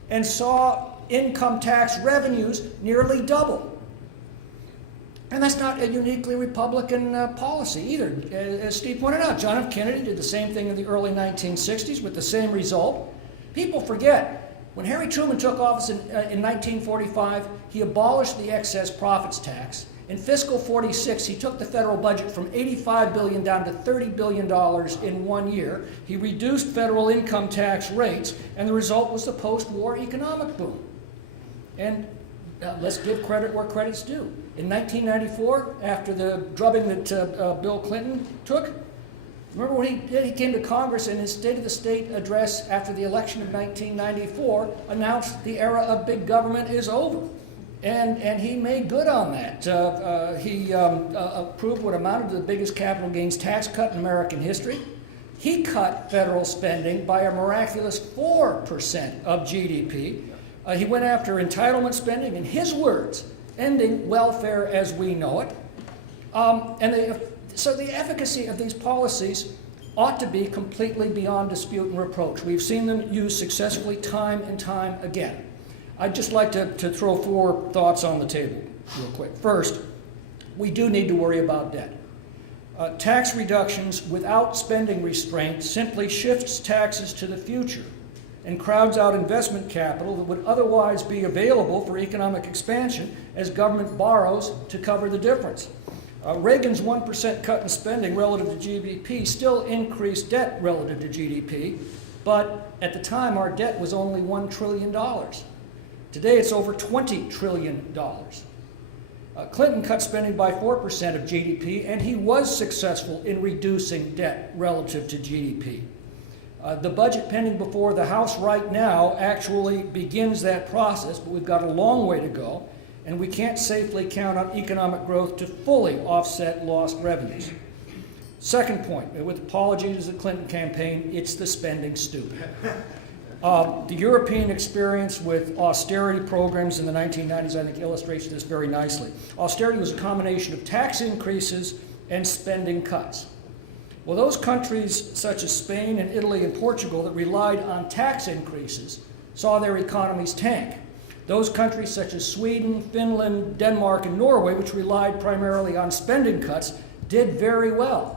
and saw income tax revenues nearly double. And that's not a uniquely Republican policy either. As Steve pointed out, John F. Kennedy did the same thing in the early 1960s with the same result. People forget. When Harry Truman took office in 1945, he abolished the excess profits tax. In fiscal 46, he took the federal budget from $85 billion down to $30 billion in 1 year. He reduced federal income tax rates, and the result was the post-war economic boom. And let's give credit where credit's due. In 1994, after the drubbing that Bill Clinton took, remember when he did? He came to Congress and his State of the State address after the election of 1994 announced the era of big government is over. And he made good on that. He approved what amounted to the biggest capital gains tax cut in American history. He cut federal spending by a miraculous 4% of GDP. He went after entitlement spending, in his words, ending welfare as we know it. So the efficacy of these policies ought to be completely beyond dispute and reproach. We've seen them used successfully time and time again. I'd just like to throw 4 thoughts on the table real quick. First, we do need to worry about debt. Tax reductions without spending restraint simply shifts taxes to the future and crowds out investment capital that would otherwise be available for economic expansion as government borrows to cover the difference. Reagan's 1% cut in spending relative to GDP still increased debt relative to GDP, but at the time our debt was only $1 trillion. Today it's over $20 trillion. Clinton cut spending by 4% of GDP, and he was successful in reducing debt relative to GDP. The budget pending before the House right now actually begins that process, but we've got a long way to go, and we can't safely count on economic growth to fully offset lost revenues. Second point, with apologies to the Clinton campaign, it's the spending stew. The European experience with austerity programs in the 1990s, I think, illustrates this very nicely. Austerity was a combination of tax increases and spending cuts. Well, those countries such as Spain and Italy and Portugal that relied on tax increases saw their economies tank. Those countries such as Sweden, Finland, Denmark, and Norway, which relied primarily on spending cuts, did very well.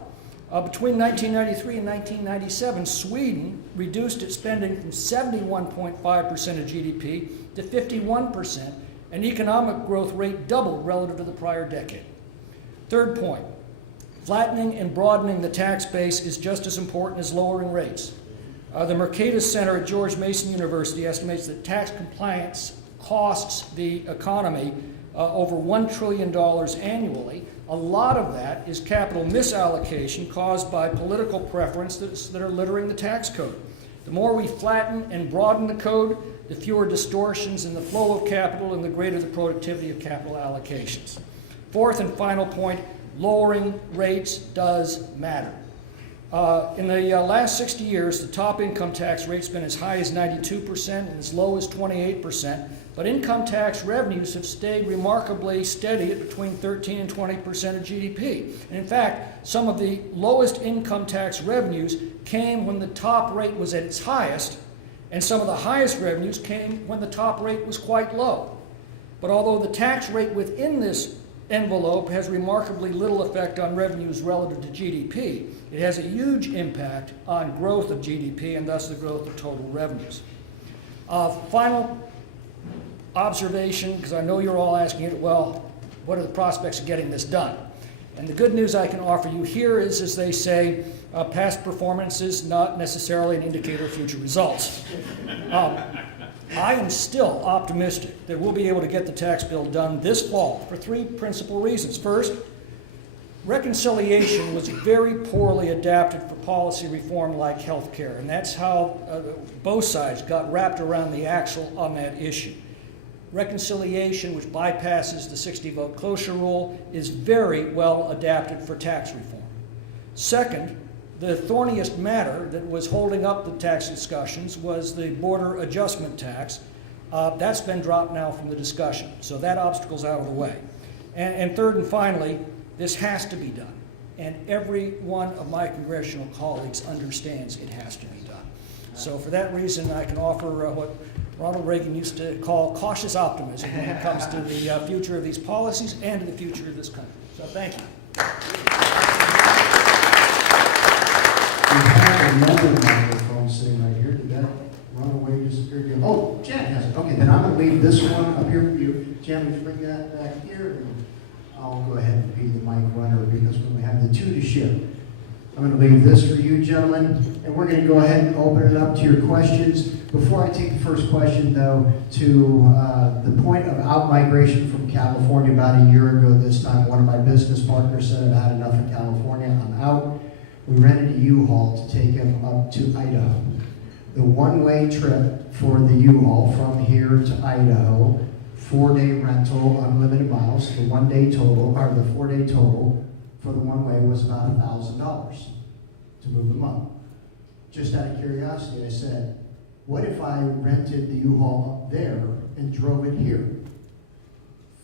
Between 1993 and 1997, Sweden reduced its spending from 71.5% of GDP to 51%, and economic growth rate doubled relative to the prior decade. Third point, flattening and broadening the tax base is just as important as lowering rates. The Mercatus Center at George Mason University estimates that tax compliance costs the economy over $1 trillion annually. A lot of that is capital misallocation caused by political preferences that are littering the tax code. The more we flatten and broaden the code, the fewer distortions in the flow of capital and the greater the productivity of capital allocations. Fourth and final point, lowering rates does matter. In the last 60 years, the top income tax rate's been as high as 92% and as low as 28%, but income tax revenues have stayed remarkably steady at between 13 and 20% of GDP. And in fact, some of the lowest income tax revenues came when the top rate was at its highest, and some of the highest revenues came when the top rate was quite low. But although the tax rate within this envelope has remarkably little effect on revenues relative to GDP, it has a huge impact on growth of GDP and thus the growth of total revenues. Final observation, because I know you're all asking it, well, what are the prospects of getting this done? And the good news I can offer you here is, as they say, past performance is not necessarily an indicator of future results. I am still optimistic that we'll be able to get the tax bill done this fall for 3 principal reasons. First, reconciliation was very poorly adapted for policy reform like health care, and that's how both sides got wrapped around the axle on that issue. Reconciliation, which bypasses the 60-vote cloture rule, is very well adapted for tax reform. Second, the thorniest matter that was holding up the tax discussions was the border adjustment tax. That's been dropped now from the discussion, so that obstacle's out of the way. And third and finally, this has to be done. And every one of my congressional colleagues understands it has to be done. So for that reason, I can offer what Ronald Reagan used to call cautious optimism when it comes to the future of these policies and to the future of this country. So thank you. We have another microphone sitting right here. Did that run away, disappear again? Oh, Jan has it. Okay, then I'm going to leave this one up here for you. Jan, would you bring that back here? And I'll go ahead and be the mic runner because we only have the 2 to ship. I'm going to leave this for you, gentlemen, and we're going to go ahead and open it up to your questions. Before I take the first question, though, to the point of out-migration from California about a year ago this time, one of my business partners said I've had enough in California, I'm out. We rented a U-Haul to take him up to Idaho. The one-way trip for the U-Haul from here to Idaho, 4-day rental, unlimited miles, the 1-day total, or the 4-day total for the one-way was about $1,000 to move them up. Just out of curiosity, I said, what if I rented the U-Haul up there and drove it here.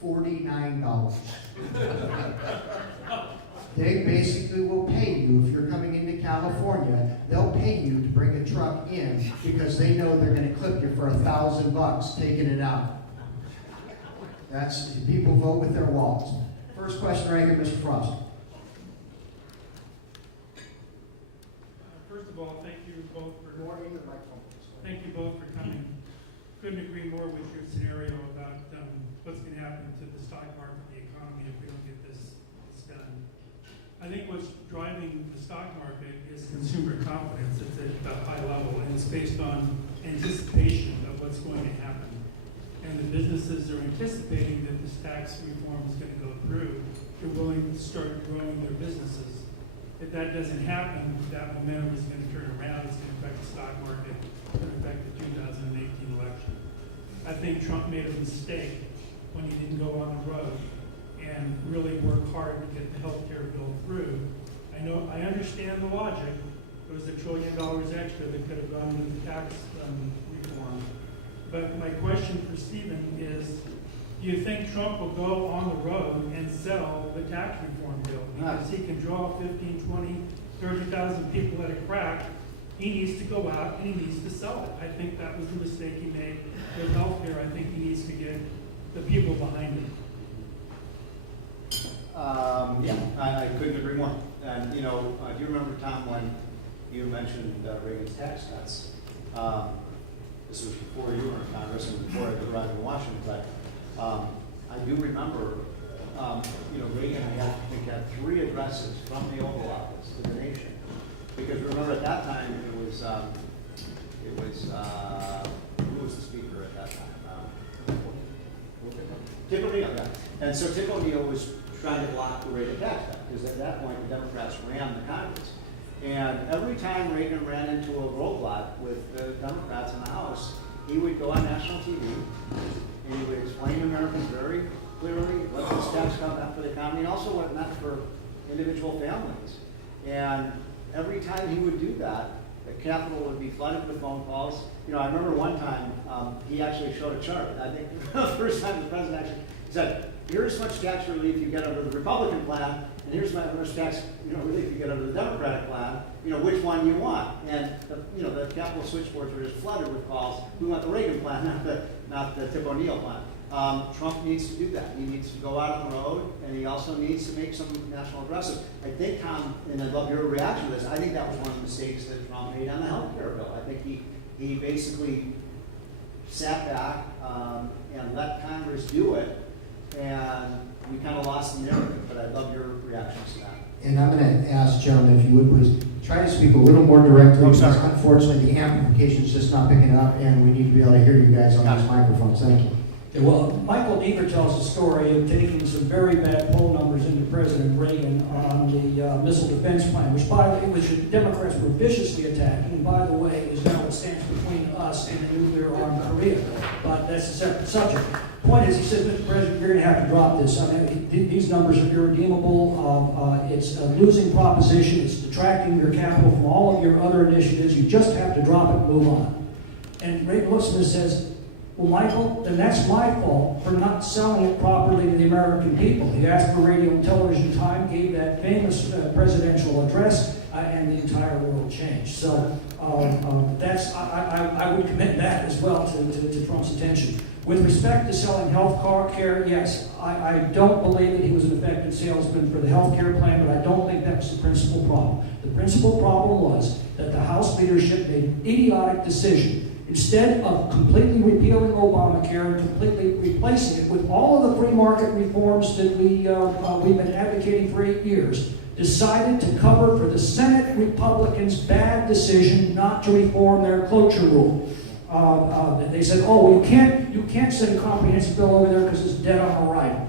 $49. They basically will pay you, if you're coming into California, they'll pay you to bring a truck in because they know they're going to clip you for $1,000 taking it out. That's, people vote with their wallets. First question right here, Mr. Frost. First of all, thank you both for coming. Couldn't agree more with your scenario about what's going to happen to the stock market, the economy, if we don't get this done. I think what's driving the stock market is consumer confidence. It's at a high level, and it's based on anticipation of what's going to happen. And the businesses are anticipating that this tax reform is going to go through. They're willing to start growing their businesses. If that doesn't happen, that momentum is going to turn around. It's going to affect the stock market. It's going to affect the 2018 election. I think Trump made a mistake when he didn't go on the road and really work hard to get the health care bill through. I understand the logic. There was $1 trillion extra that could have gone into the tax reform. But my question for Stephen is, do you think Trump will go on the road and sell the tax reform bill? Because he can draw 15, 20, 30,000 people at a crack. He needs to go out and he needs to sell it. I think that was the mistake he made with health care. I think he needs to get the people behind him. Yeah, I couldn't agree more. And, do you remember, Tom, when you mentioned Reagan's tax cuts? This was before you were in Congress and before I arrived in Washington, but I do remember, Reagan had 3 addresses from the Oval Office to the nation. Because remember at that time, who was the speaker at that time? Tip O'Neill, yeah. And so Tip O'Neill was trying to block the Reagan tax cut, because at that point the Democrats ran the Congress. And every time Reagan ran into a roadblock with the Democrats in the House, he would go on national TV and he would explain to Americans very clearly what this tax cut meant for the economy and also what it meant for individual families. And every time he would do that, the Capitol would be flooded with phone calls. I remember one time he actually showed a chart. I think the first time the president actually said, here's much tax relief you get under the Republican plan, and here's how much tax relief you get under the Democratic plan. Which one you want? And the Capitol switchboards were just flooded with calls. We want the Reagan plan, not the Tip O'Neill plan. Trump needs to do that. He needs to go out on the road, and he also needs to make some national addresses. I think, Tom, and I'd love your reaction to this, I think that was one of the mistakes that Trump made on the health care bill. I think he basically sat back and let Congress do it, and we kind of lost the narrative, but I'd love your reactions to that. And I'm going to ask, gentlemen, if you would please try to speak a little more directly. Oh, sorry. Because unfortunately, the amplification is just not picking up, and we need to be able to hear you guys on these microphones. Thank you. Okay, well, Michael Deaver tells the story of taking some very bad poll numbers into President Reagan on the missile defense plan, which, by the way, which the Democrats were viciously attacking. And by the way, is now what stands between us and the nuclear armed Korea. But that's a separate subject. The point is, he said, Mr. President, you're going to have to drop this. I mean, these numbers are irredeemable. It's a losing proposition. It's detracting your capital from all of your other initiatives. You just have to drop it and move on. And Reagan looks at this and says, well, Michael, then that's my fault for not selling it properly to the American people. He asked for radio and television time, gave that famous presidential address, and the entire world changed. So that's I would commit that as well to Trump's attention. With respect to selling health care, yes, I don't believe that he was an effective salesman for the health care plan, but I don't think that was the principal problem. The principal problem was that the House leadership made an idiotic decision. Instead of completely repealing Obamacare and completely replacing it with all of the free market reforms that we've been advocating for 8 years, decided to cover for the Senate Republicans' bad decision not to reform their cloture rule. They said, oh, you can't send a comprehensive bill over there because it's dead on arrival.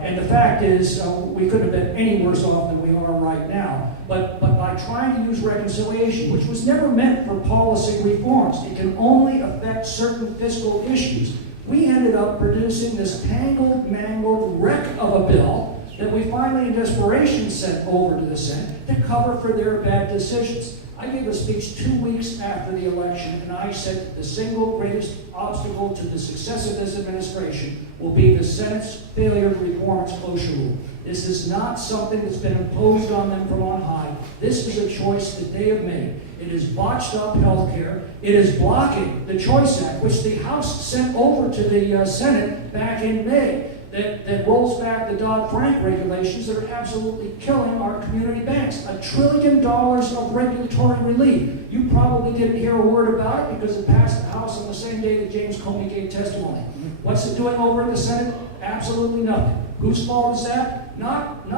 And the fact is, we couldn't have been any worse off than we are right now. But by trying to use reconciliation, which was never meant for policy reforms, it can only affect certain fiscal issues. We ended up producing this tangled, mangled wreck of a bill that we finally, in desperation, sent over to the Senate to cover for their bad decisions. I gave a speech 2 weeks after the election, and I said the single greatest obstacle to the success of this administration will be the Senate's failure to reform its cloture rule. This is not something that's been imposed on them from on high. This is a choice that they have made. It is botched up health care. It is blocking the Choice Act, which the House sent over to the Senate back in May, that rolls back the Dodd-Frank regulations that are absolutely killing our community banks. $1 trillion of regulatory relief. You probably didn't hear a word about it because it passed the House on the same day that James Comey gave testimony. What's it doing over in the Senate? Absolutely nothing. Whose fault is that? Not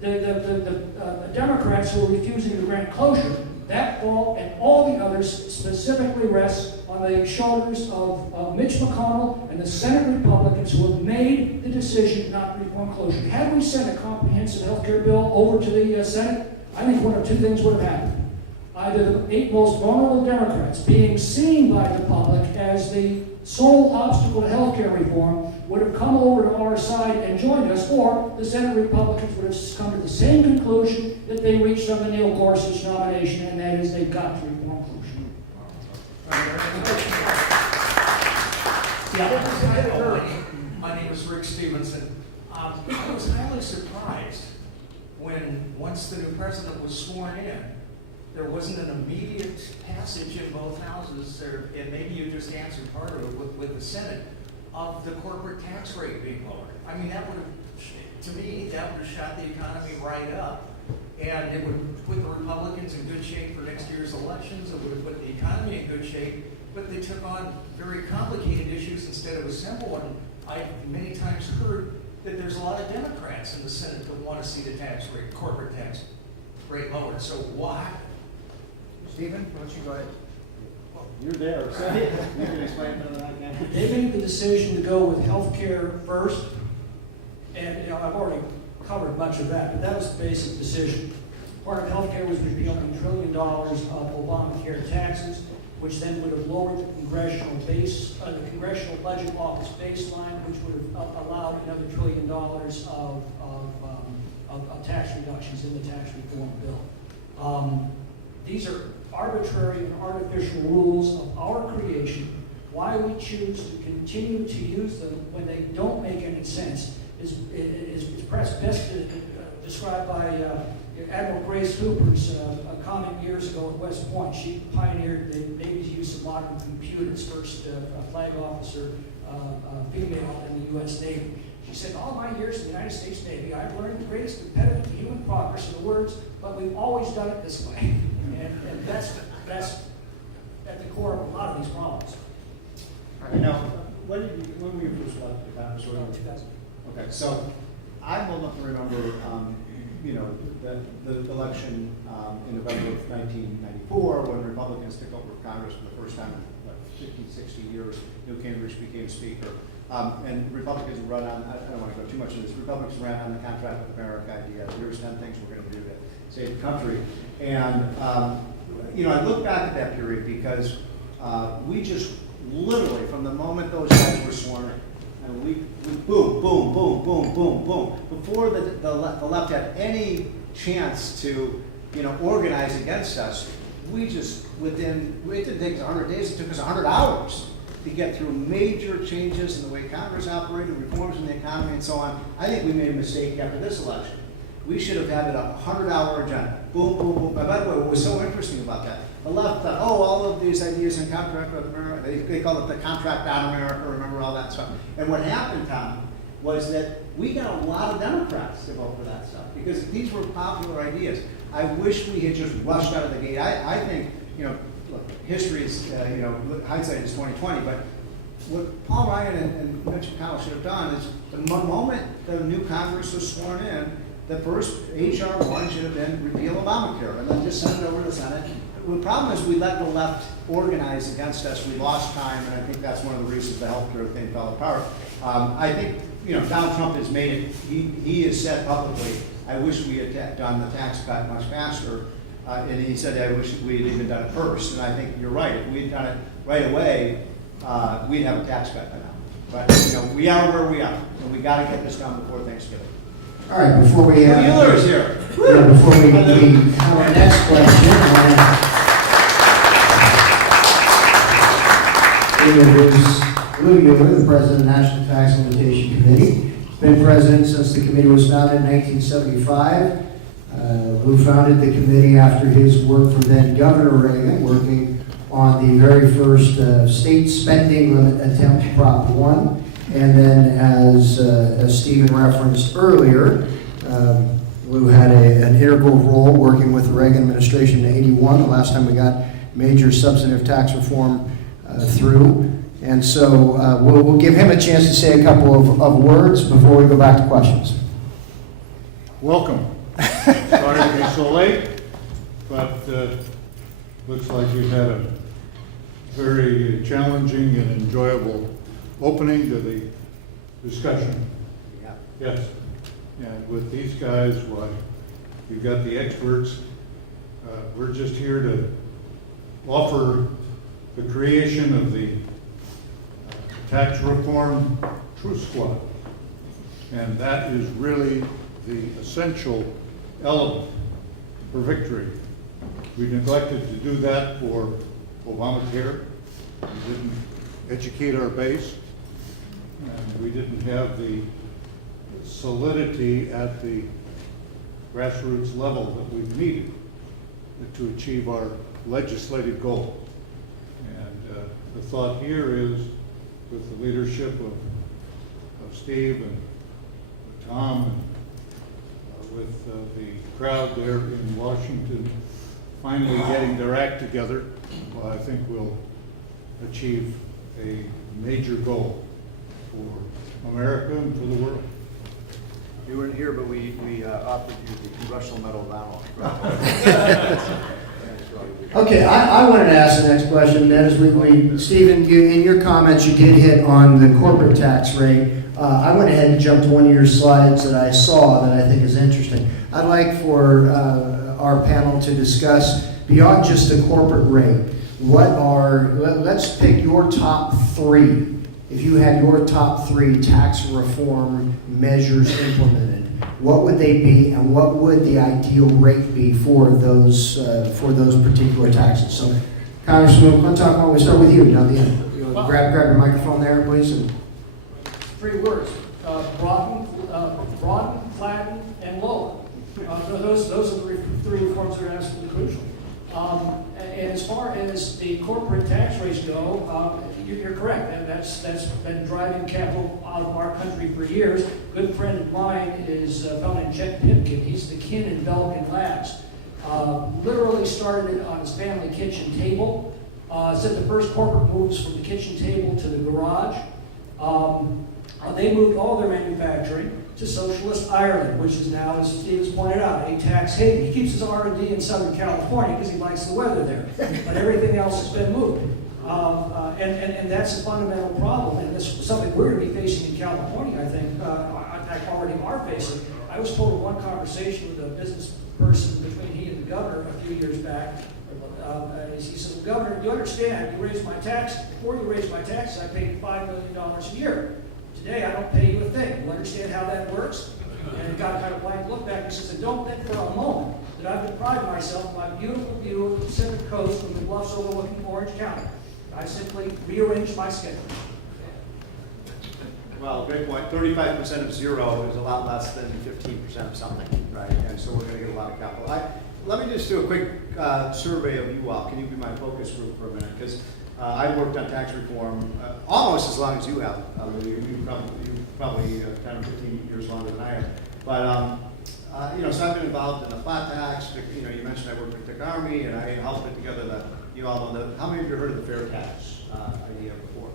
the Democrats who are refusing to grant closure. That fault and all the others specifically rests on the shoulders of Mitch McConnell and the Senate Republicans who have made the decision not to reform closure. Had we sent a comprehensive health care bill over to the Senate, I think one of two things would have happened. Either the 8 most vulnerable Democrats being seen by the public as the sole obstacle to health care reform would have come over to our side and joined us, or the Senate Republicans would have come to the same conclusion that they reached on the Neil Gorsuch nomination, and that is they've got to reform closure. My name is Rick Stevenson. I was highly surprised when, once the new president was sworn in, there wasn't an immediate passage in both houses, and maybe you just answered part of it with the Senate, of the corporate tax rate being lowered. I mean, that would have, to me, that would have shot the economy right up, and it would put the Republicans in good shape for next year's elections. It would have put the economy in good shape, but they took on very complicated issues instead of a simple one. I've many times heard that there's a lot of Democrats in the Senate that want to see the tax rate, corporate tax rate lowered. So why? Stephen, why don't you go ahead? You're there, so you can explain better than I can. They made the decision to go with health care first, and I've already covered much of that, but that was the basic decision. Part of health care was repealing $1 trillion of Obamacare taxes, which then would have lowered the Congressional Budget Office baseline, which would have allowed another $1 trillion of tax reductions in the tax reform bill. These are arbitrary and artificial rules of our creation. Why we choose to continue to use them when they don't make any sense is perhaps best described by Admiral Grace Hooper's comment years ago at West Point. She pioneered the Navy's use of modern computers, first flag officer female in the U.S. Navy. She said, all my years in the United States Navy, I've learned the greatest impediment to human progress in the words, but we've always done it this way. And that's at the core of a lot of these problems. Now, when were you first elected to Congress? 2000. Okay, so I'm old enough to remember, the election in November of 1994 when Republicans took over Congress for the first time in 50, 60 years. Newt Gingrich became Speaker. And Republicans run on, I don't want to go too much into this, Republicans ran on the Contract with America idea. Here's 10 things we're going to do to save the country. And, I look back at that period because we just literally, from the moment those guys were sworn in, and we boom, boom, boom, boom, boom, boom. Before the left had any chance to, organize against us, we just, it didn't take us 100 days, it took us 100 hours to get through major changes in the way Congress operated, reforms in the economy, and so on. I think we made a mistake after this election. We should have had a 100-hour agenda. Boom, boom, boom. And by the way, what was so interesting about that, the left thought, all of these ideas in Contract with America, they call it the Contract on America, remember all that stuff. And what happened, Tom, was that we got a lot of Democrats to vote for that stuff because these were popular ideas. I wish we had just rushed out of the gate. I think, look, history is, hindsight is 20/20, but what Paul Ryan and Mitch McConnell should have done is the moment the new Congress was sworn in, the first H.R. 1 should have been repeal Obamacare and then just send it over to the Senate. The problem is we let the left organize against us. We lost time, and I think that's one of the reasons the health care thing fell apart. I think, Donald Trump has made it, he has said publicly, I wish we had done the tax cut much faster. And he said, I wish we had even done it first. And I think you're right. If we had done it right away, we'd have a tax cut by now. But, we are where we are, and we got to get this done before Thanksgiving. All right, before we have... Uhler is here. Yeah, before we have our next question, I want to introduce Lou Uhler, the President of the National Tax Limitation Committee. He's been president since the committee was founded in 1975. Lou founded the committee after his work for then Governor Reagan, working on the very first state spending limit attempt, Prop 1. And then, as Stephen referenced earlier, Lou had an integral role working with the Reagan administration in '81, the last time we got major substantive tax reform through. And so we'll give him a chance to say a couple of words before we go back to questions. Welcome. Sorry to be so late, but looks like you had a very challenging and enjoyable opening to the discussion. Yeah. Yes. And with these guys, why, you've got the experts. We're just here to offer the creation of the Tax Reform Truth Squad. And that is really the essential element for victory. We neglected to do that for Obamacare. We didn't educate our base. And we didn't have the solidity at the grassroots level that we've needed to achieve our legislative goal. And the thought here is, with the leadership of Steve and Tom, and with the crowd there in Washington finally getting their act together, well, I think we'll achieve a major goal for America and for the world. You weren't here, but we offered you the Congressional Medal of Honor. Okay, I wanted to ask the next question. That is, Stephen, in your comments, you did hit on the corporate tax rate. I went ahead and jumped to one of your slides that I saw that I think is interesting. I'd like for our panel to discuss, beyond just the corporate rate, let's pick your top three. If you had your top three tax reform measures implemented, what would they be, and what would the ideal rate be for those particular taxes? So, Congressman McClintock, why don't we start with you down the end? You want to grab your microphone there, please. And 3 words: broaden, flatten, and lower. Those are the 3 reforms that are absolutely crucial. And as far as the corporate tax rates go, you're correct. That's been driving capital out of our country for years. A good friend of mine is a fellow named Chet Pipkin. He's the kin in Belkin Labs. Literally started it on his family kitchen table. Said the first corporate moves from the kitchen table to the garage. They moved all their manufacturing to socialist Ireland, which is now, as Steve has pointed out, a tax haven. He keeps his R&D in Southern California because he likes the weather there, but everything else has been moved. And that's a fundamental problem, and this is something we're going to be facing in California, I think, already are facing. I was told in one conversation with a business person between he and the governor a few years back, he said, well, Governor, you understand, you raised my tax, before you raised my taxes, I paid $5 million a year. Today, I don't pay you a thing. You understand how that works? And it got kind of blank look back. He says, don't think for a moment that I've deprived myself of my beautiful view of the Pacific Coast from the bluffs overlooking Orange County. I simply rearranged my schedule. Well, great point. 35% of zero is a lot less than 15% of something, right? And so we're going to get a lot of capital. Let me just do a quick survey of you all. Can you be my focus group for a minute? Because I've worked on tax reform almost as long as you have. You probably 10 or 15 years longer than I have. But so I've been involved in the flat tax. You mentioned I worked with the Army, and I helped put together you all know how many of you heard of the fair tax idea before?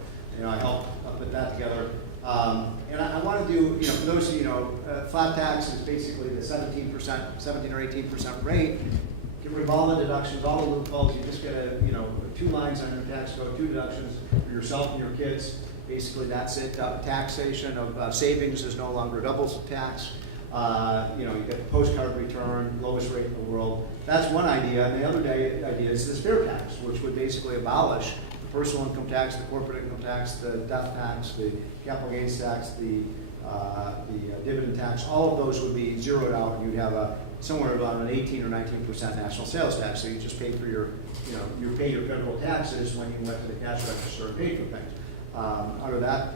I helped put that together. And I want to do, for those of you know, flat tax is basically the 17% or 18% rate. Get rid of all the deductions, all the loopholes. You just get 2 lines on your tax code, 2 deductions for yourself and your kids. Basically, that's it. Taxation of savings is no longer double tax. You get the postcard return, lowest rate in the world. That's one idea. And the other idea is this fair tax, which would basically abolish the personal income tax, the corporate income tax, the death tax, the capital gains tax, the dividend tax, all of those would be zeroed out, and you'd have somewhere around an 18 or 19% national sales tax. So you just pay for your, you pay your federal taxes when you went to the cash register and paid for things. Under that,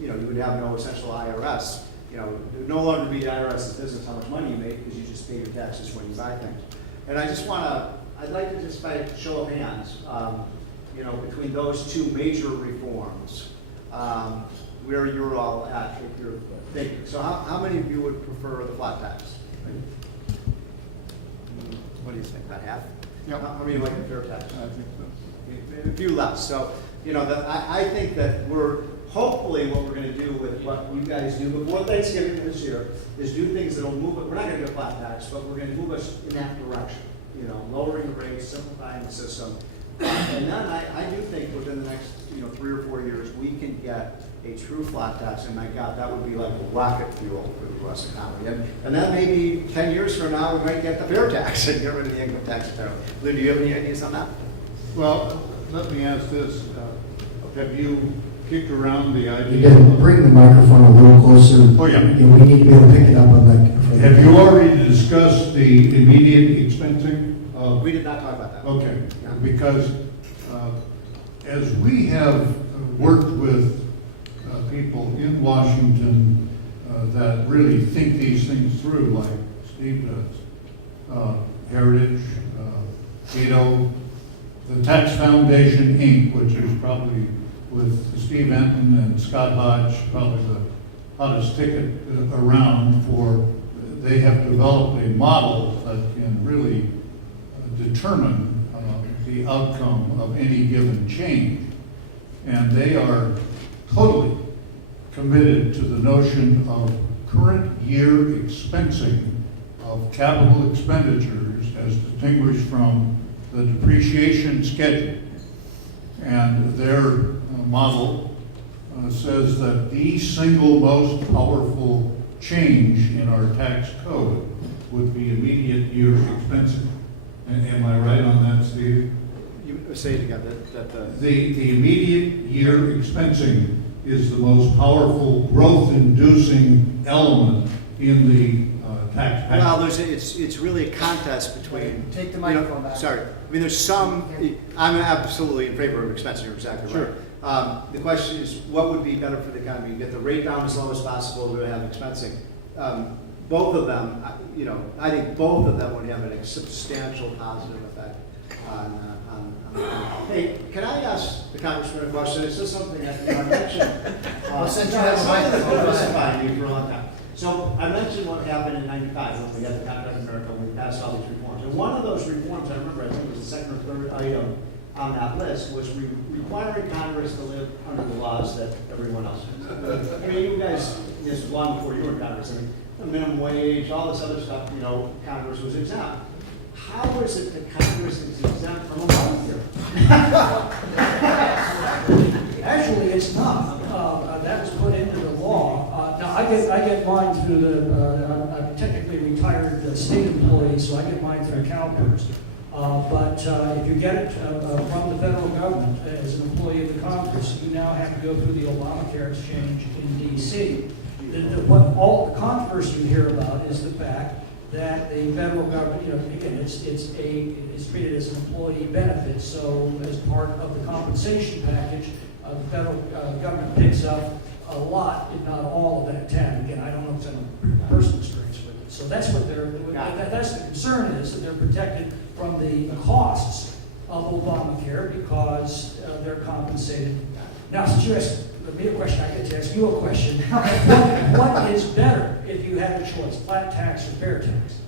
you would have no essential IRS. It would no longer be the IRS's business how much money you make, because you just pay your taxes when you buy things. And I'd like to just, by a show of hands, between those two major reforms, where you're all at if you're thinking. So how many of you would prefer the flat tax? What do you think, about half? Yep. How many like the fair tax? I think so. A few less. So, I think that hopefully what we're going to do with what you guys do before Thanksgiving this year is do things that will move it. We're not going to do a flat tax, but we're going to move us in that direction. Lowering the rates, simplifying the system. And then I do think within the next 3 or 4 years we can get a true flat tax, and my God, that would be like rocket fuel for the U.S. economy. And then maybe 10 years from now we might get the fair tax and get rid of the income tax entirely. Lou, do you have any ideas on that? Well, let me ask this. Have you kicked around the You idea? gotta bring the microphone a little closer. Oh, yeah. We need to be able to pick it up on that. Have you already discussed the immediate expensing? We did not talk about that. Okay, because as we have worked with people in Washington that really think these things through, like Steve does, Heritage, Cato, the Tax Foundation, Inc., which is probably with Steve Enton and Scott Hodge, probably the hottest ticket around for, they have developed a model that can really determine the outcome of any given change. And they are totally committed to the notion of current year expensing of capital expenditures as distinguished from the depreciation schedule. And their model says that the single most powerful change in our tax code would be immediate year expensing. Am I right on that, Steve? You say it again. The immediate year expensing is the most powerful growth-inducing element in the tax package. Well, it's really a contest between. Take the microphone back. Sorry. I mean, there's some. I'm absolutely in favor of expensing. You're exactly right. Sure. The question is, what would be better for the economy? You get the rate down as low as possible to have expensing. Both of them, I think both of them would have a substantial positive effect on. Hey, can I ask the Congressman a question? It's just something that I mentioned. Well, since you have a microphone, go ahead. Me for a long time. So I mentioned what happened in '95 when we had the Contract America, when we passed all these reforms. And one of those reforms, I remember, I think it was the second or third item on that list, was requiring Congress to live under the laws that everyone else does. I mean, you guys, this was long before you were in Congress. I mean, the minimum wage, all this other stuff, Congress was exempt. How is it that Congress is exempt from Obamacare? Actually, it's not. That was put into the law. Now, I get mine through I'm technically retired state employee, so I get mine through CalPERS. But if you get it from the federal government as an employee of the Congress, you now have to go through the Obamacare exchange in D.C. What all the controversy you hear about is the fact that the federal government, again, it's treated as an employee benefit. So as part of the compensation package, the federal government picks up a lot, if not all, of that tab. Again, I don't know if it's in personal experience with it. So that's what that's the concern is, that they're protected from the costs of Obamacare because they're compensated. Now, since you asked me a question, I get to ask you a question. What is better if you had a choice, flat tax or fair tax?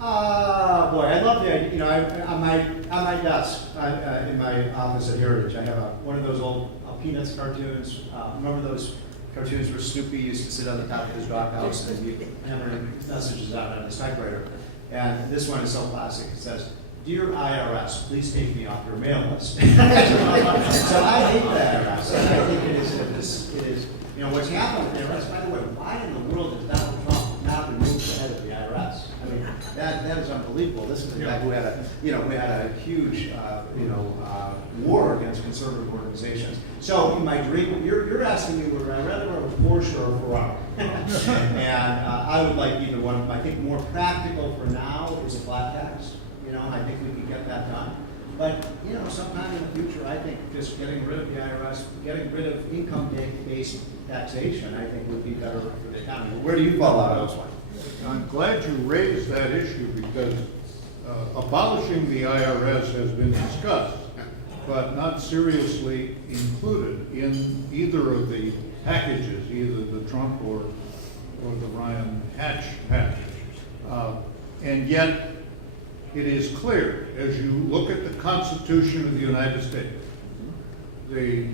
Boy, I love the idea. On my desk in my office at Heritage, I have one of those old Peanuts cartoons. Remember those cartoons where Snoopy used to sit on the top of his doghouse and be hammering messages out on his typewriter? And this one is so classic. It says, "Dear IRS, please take me off your mail list." So I hate the IRS. And I think it is. What's happened with the IRS. By the way, why in the world has Donald Trump not removed the head of the IRS? I mean, That is unbelievable. This is a guy who had a, we had a huge, war against conservative organizations. So my dream, you're asking me would I rather have a Porsche or a Ferrari? And I would like either one. I think more practical for now is a flat tax. I think we can get that done. But, sometime in the future, I think just getting rid of the IRS, getting rid of income-based taxation, I think would be better for the economy. Where do you fall out on this one? I'm glad you raised that issue because abolishing the IRS has been discussed, but not seriously included in either of the packages, either the Trump or the Ryan Hatch package. And yet, it is clear, as you look at the Constitution of the United States, the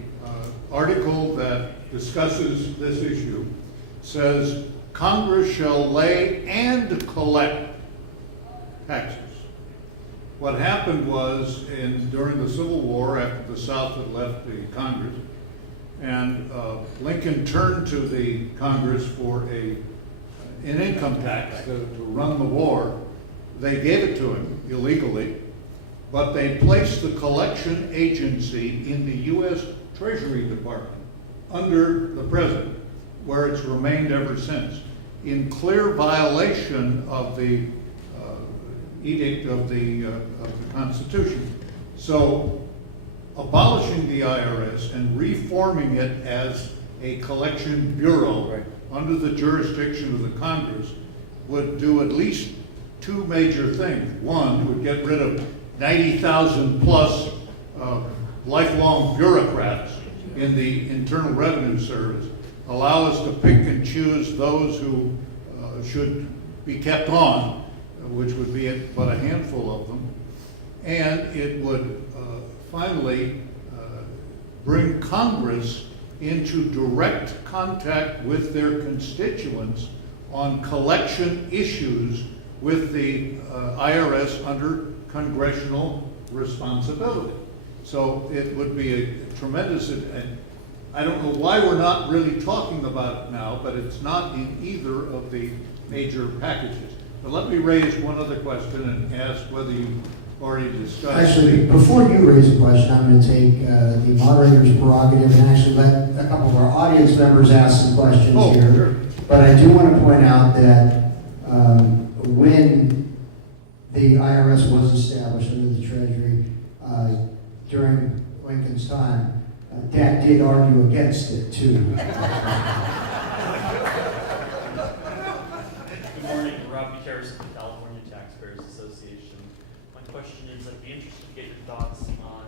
article that discusses this issue says, Congress shall lay and collect taxes. What happened was, during the Civil War, after the South had left the Congress, and Lincoln turned to the Congress for an income tax to run the war, they gave it to him illegally, but they placed the collection agency in the U.S. Treasury Department under the President, where it's remained ever since, in clear violation of the edict of the Constitution. So, abolishing the IRS and reforming it as a collection bureau under the jurisdiction of the Congress would do at least two major things. One, would get rid of 90,000 plus lifelong bureaucrats in the Internal Revenue Service, allow us to pick and choose those who should be kept on, which would be but a handful of them, and it would finally bring Congress into direct contact with their constituents on collection issues with the IRS under congressional responsibility. So it would be a tremendous, and I don't know why we're not really talking about it now, but it's not in either of the major packages. But let me raise one other question and ask whether you already discussed. Actually, before you raise a question, I'm going to take the moderator's prerogative and actually let a couple of our audience members ask some questions here. Sure. But I do want to point out that when the IRS was established under the Treasury during Lincoln's time, Dad did argue against it too. Good morning, Rob Bucharis of the California Taxpayers Association. My question is, I'd be interested to get your thoughts on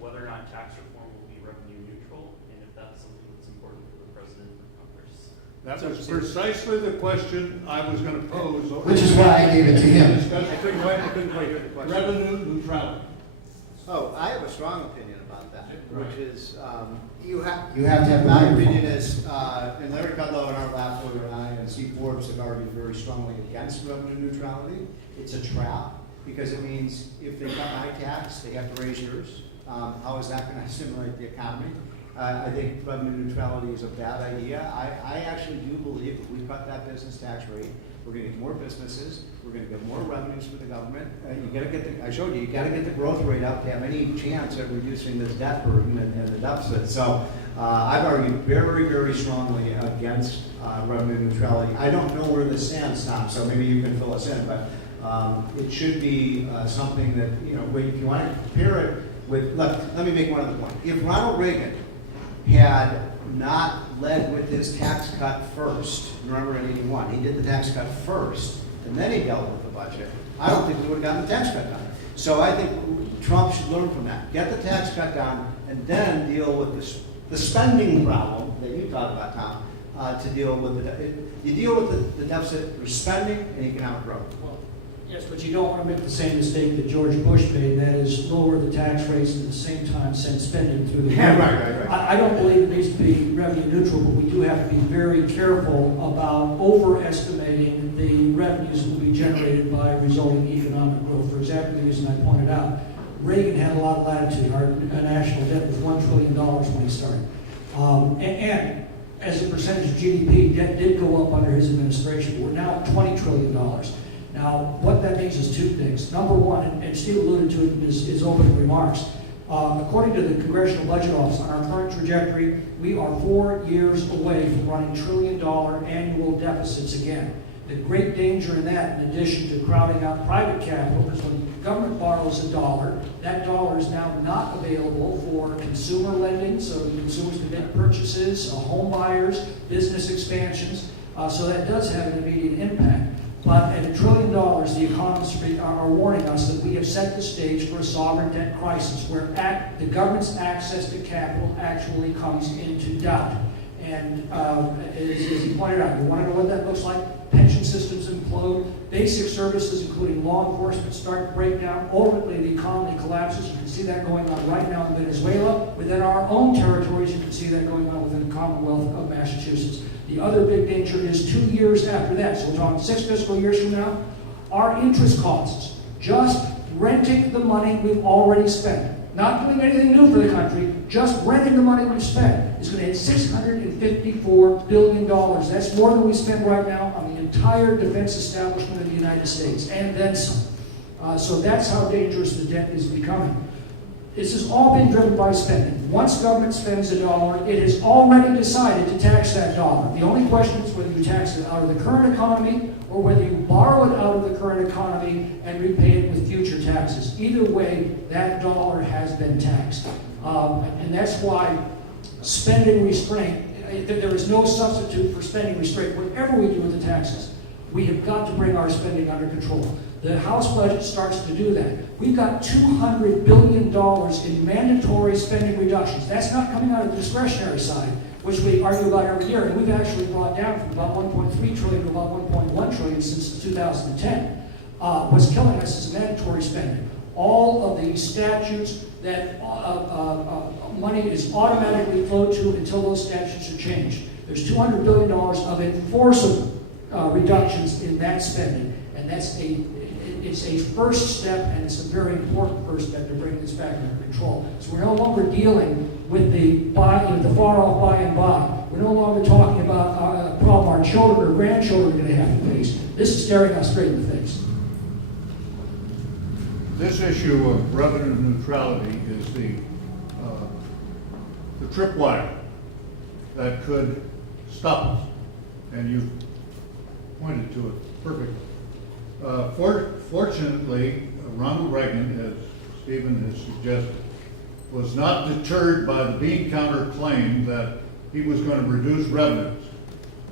whether or not tax reform will be revenue neutral, and if that's something that's important for the President or Congress. That was precisely the question I was going to pose. Which is why I gave it to him. I couldn't quite hear the question. Revenue neutrality. Oh, I have a strong opinion about that, which is, You have to have my the opinion is, and Larry Kudlow and Art Lafleur and I and Steve Forbes have argued very strongly against revenue neutrality. It's a trap, because it means if they cut my tax, they have to raise yours. How is that going to stimulate the economy? I think revenue neutrality is a bad idea. I actually do believe if we cut that business tax rate, we're going to get more businesses, we're going to get more revenues for the government. You got to get I showed you got to get the growth rate up to have any chance at reducing this debt burden and the deficit. So I've argued very, very strongly against revenue neutrality. I don't know where this stands, Tom, so maybe you can fill us in, but it should be something that, if you want to compare it with, let me make one other point. If Ronald Reagan had not led with his tax cut first, remember in '81, he did the tax cut first, and then he dealt with the budget, I don't think we would have gotten the tax cut done. So I think Trump should learn from that. Get the tax cut done, and then deal with the spending problem that you talked about, Tom, to deal with you deal with the deficit through spending and economic growth. Yes, but you don't want to make the same mistake that George Bush made, that is lower the tax rates and at the same time send spending through the roof. Right. I don't believe it needs to be revenue neutral, but we do have to be very careful about overestimating the revenues that will be generated by resulting economic growth. For exactly the reason I pointed out, Reagan had a lot of latitude. Our national debt was $1 trillion when he started. And as a percentage of GDP, debt did go up under his administration. We're now at $20 trillion. Now, what that means is two things. Number one, and Steve alluded to it in his opening remarks, according to the Congressional Budget Office, on our current trajectory, we are 4 years away from running trillion-dollar annual deficits again. The great danger in that, in addition to crowding out private capital, is when the government borrows $1, that dollar is now not available for consumer lending, so consumers can make purchases, home buyers, business expansions. So that does have an immediate impact. But at $1 trillion, the economists are warning us that we have set the stage for a sovereign debt crisis, where the government's access to capital actually comes into doubt. And as he pointed out, you want to know what that looks like? Pension systems implode, basic services, including law enforcement, start to break down. Ultimately, the economy collapses. You can see that going on right now in Venezuela. Within our own territories, you can see that going on within the Commonwealth of Massachusetts. The other big danger is 2 years after that, so we're talking 6 fiscal years from now, our interest costs, just renting the money we've already spent, not doing anything new for the country, just renting the money we've spent, is going to hit $654 billion. That's more than we spend right now on the entire defense establishment of the United States, and then some. So that's how dangerous the debt is becoming. This has all been driven by spending. Once government spends $1, it has already decided to tax that dollar. The only question is whether you tax it out of the current economy or whether you borrow it out of the current economy and repay it with future taxes. Either way, that dollar has been taxed. And that's why spending restraint, there is no substitute for spending restraint. Whatever we do with the taxes, we have got to bring our spending under control. The House budget starts to do that. We've got $200 billion in mandatory spending reductions. That's not coming out of the discretionary side, which we argue about every year. And we've actually brought down from about $1.3 trillion to about $1.1 trillion since 2010. What's killing us is mandatory spending. All of the statutes that money is automatically flowed to until those statutes are changed. There's $200 billion of enforceable reductions in that spending. And it's a first step, and it's a very important first step to bring this back under control. So we're no longer dealing with the far off by and by. We're no longer talking about a problem our children or grandchildren are going to have to face. This is staring us straight in the face. This issue of revenue neutrality is the tripwire that could stop us, and you've pointed to it perfectly. Fortunately, Ronald Reagan, as Stephen has suggested, was not deterred by the bean counter claim that he was going to reduce revenues.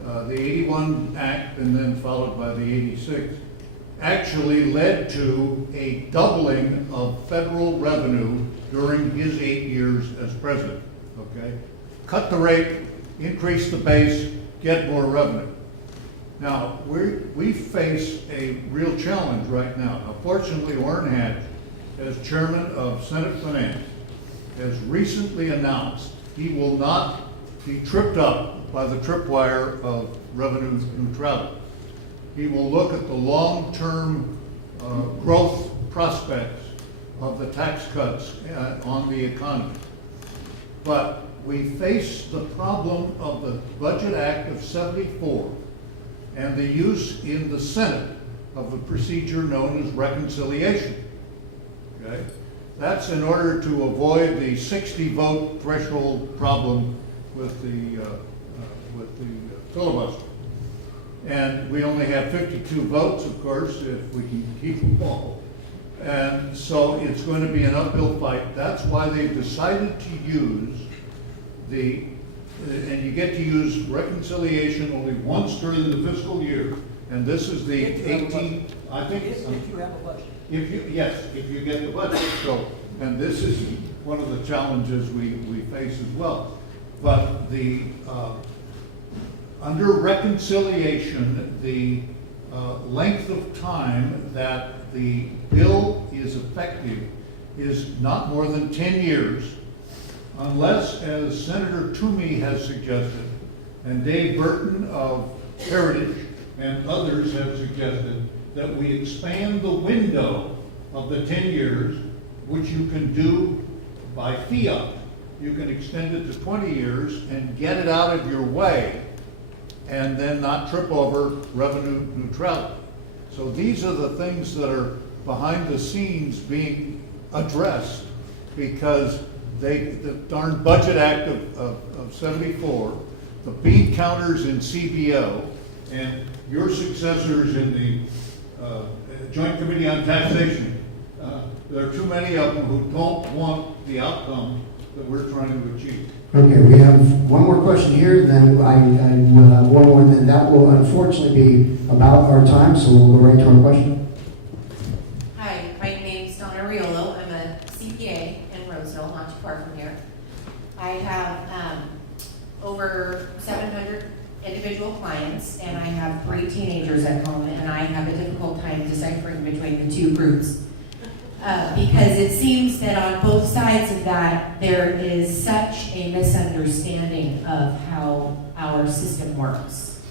The 81 Act, and then followed by the 86, actually led to a doubling of federal revenue during his 8 years as president. Okay? Cut the rate, increase the base, get more revenue. Now, we face a real challenge right now. Now, fortunately, Orrin Hatch, as chairman of Senate Finance, has recently announced he will not be tripped up by the tripwire of revenue neutrality. He will look at the long-term growth prospects of the tax cuts on the economy. But we face the problem of the Budget Act of '74 and the use in the Senate of the procedure known as reconciliation. Okay? That's in order to avoid the 60-vote threshold problem with the filibuster. And we only have 52 votes, of course, if we can keep them all. And so it's going to be an uphill fight. That's why they've decided to use and you get to use reconciliation only once during the fiscal year, and this is the 18. I think if you have a budget. If you get the budget. So, and this is one of the challenges we face as well. But under reconciliation, the length of time that the bill is effective is not more than 10 years. Unless, as Senator Toomey has suggested, and Dave Burton of Heritage and others have suggested, that we expand the window of the 10 years, which you can do by fiat. You can extend it to 20 years and get it out of your way, and then not trip over revenue neutrality. So these are the things that are behind the scenes being addressed because the darn Budget Act of 74, the bean counters in CBO, and your successors in the Joint Committee on Taxation, there are too many of them who don't want the outcome that we're trying to achieve. Okay, we have one more question here, then I will have one more, and then that will unfortunately be about our time, so we'll go right to our question. Hi, my name's Donna Riolo. I'm a CPA in Roseville, not too far from here. I have over 700 individual clients, and I have 3 teenagers at home, and I have a difficult time deciphering between the two groups. Because it seems that on both sides of that, there is such a misunderstanding of how our system works.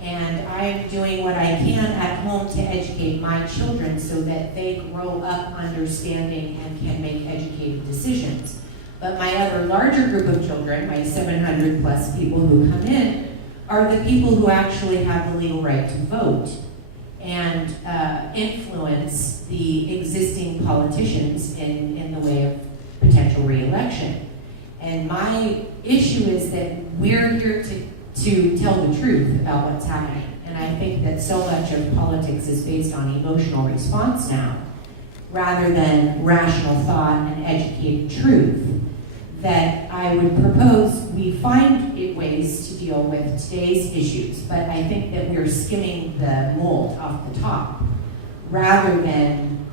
And I'm doing what I can at home to educate my children so that they grow up understanding and can make educated decisions. But my other larger group of children, my 700 plus people who come in, are the people who actually have the legal right to vote and influence the existing politicians in the way of potential re-election. And my issue is that we're here to tell the truth about what's happening. And I think that so much of politics is based on emotional response now, rather than rational thought and educated truth, that I would propose we find ways to deal with today's issues, but I think that we're skimming the mold off the top, rather than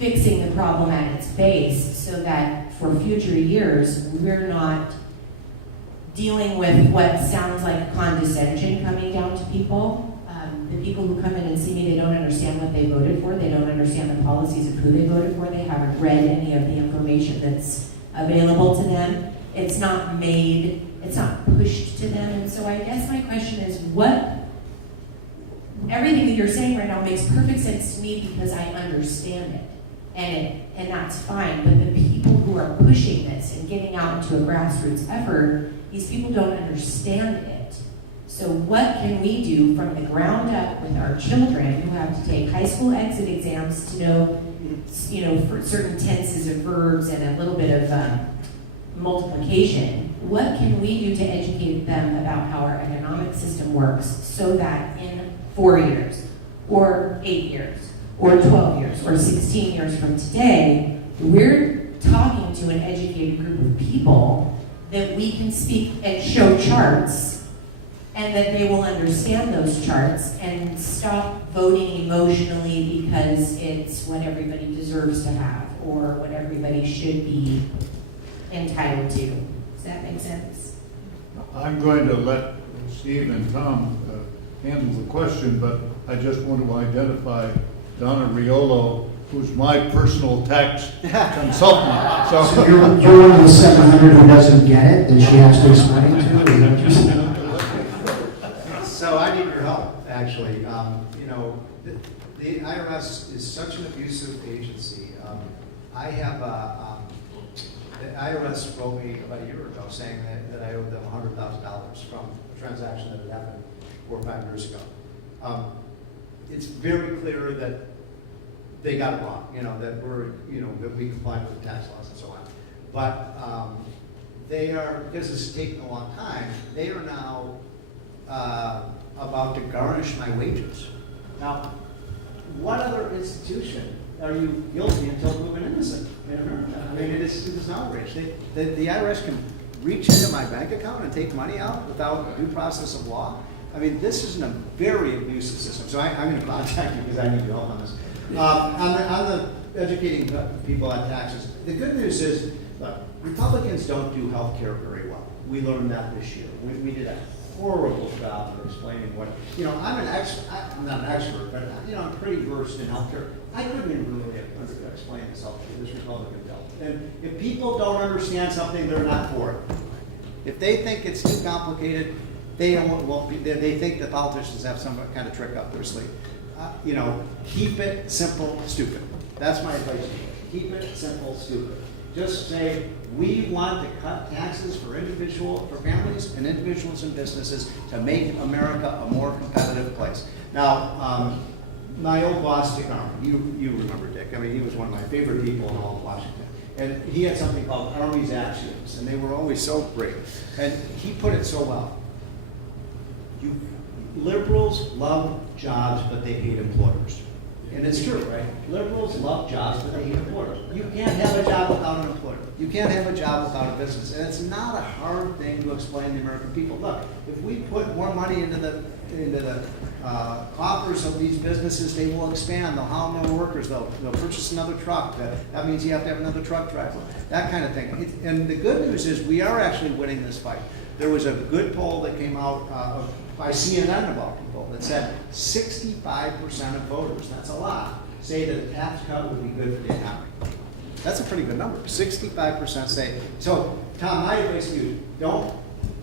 fixing the problem at its base so that for future years we're not dealing with what sounds like condescension coming down to people. The people who come in and see me, they don't understand what they voted for, they don't understand the policies of who they voted for, they haven't read any of the information that's available to them. It's not pushed to them. And so I guess my question is, everything that you're saying right now makes perfect sense to me because I understand it. And that's fine. But the people who are pushing this and getting out into a grassroots effort, these people don't understand it. So what can we do from the ground up with our children who have to take high school exit exams to know, for certain tenses of verbs and a little bit of multiplication? What can we do to educate them about how our economic system works so that in 4 years, or 8 years, or 12 years, or 16 years from today, we're talking to an educated group of people that we can speak and show charts, and that they will understand those charts and stop voting emotionally because it's what everybody deserves to have or what everybody should be entitled to. Does that make sense? I'm going to let Steve and Tom handle the question, but I just want to identify Donna Riolo, who's my personal tax consultant. So you're one of the 700 who doesn't get it, that she has to explain to? Is that what you're saying? So I need your help, actually. The IRS is such an abusive agency. The IRS wrote me about a year ago saying that I owed them $100,000 from a transaction that had happened 4 or 5 years ago. It's very clear that they got it wrong, that we complied with the tax laws and so on. But because it's taken a long time, they are now about to garnish my wages. Now, what other institution are you guilty until proven innocent in America? I mean, it is an outrage. The IRS can reach into my bank account and take money out without due process of law. I mean, this is a very abusive system. So I'm going to contact you because I need your help on this. On the educating people on taxes, the good news is, look, Republicans don't do health care very well. We learned that this year. We did a horrible job of explaining what, I'm not an expert, but I'm pretty versed in healthcare. I couldn't even really explain this healthcare. This Republican dealt. And if people don't understand something, they're not for it. If they think it's too complicated, they think that politicians have some kind of trick up their sleeve. Keep it simple, stupid. That's my advice to you. Keep it simple, stupid. Just say, we want to cut taxes for families and individuals and businesses to make America a more competitive place. Now, my old boss, Dick Armour, you remember Dick. I mean, he was one of my favorite people in all of Washington. And he had something called Army's Axioms, and they were always so great. And he put it so well. Liberals love jobs, but they hate employers. And it's true, right? Liberals love jobs, but they hate employers. You can't have a job without an employer. You can't have a job without a business. And it's not a hard thing to explain to the American people. Look, if we put more money into the coffers of these businesses, they will expand. They'll hire more workers. They'll purchase another truck. That means you have to have another truck driver. That kind of thing. And the good news is we are actually winning this fight. There was a good poll that came out by CNN about people that said 65% of voters, that's a lot, say that a tax cut would be good for the economy. That's a pretty good number. 65% say. So, Tom, my advice to you, don't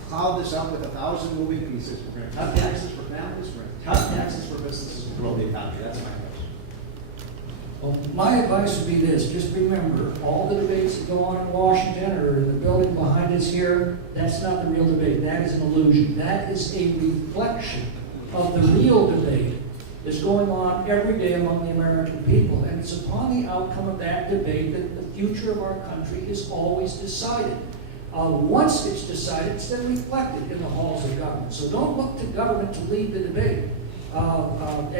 cloud this up with 1,000 moving pieces. We're going to cut taxes for families, we're going to cut taxes for businesses and grow the economy. That's my advice. Well, my advice would be this, just remember, all the debates that go on in Washington or in the building behind us here, that's not the real debate. That is an illusion. That is a reflection of the real debate that's going on every day among the American people. And it's upon the outcome of that debate that the future of our country is always decided. Once it's decided, it's then reflected in the halls of government. So don't look to government to lead the debate. And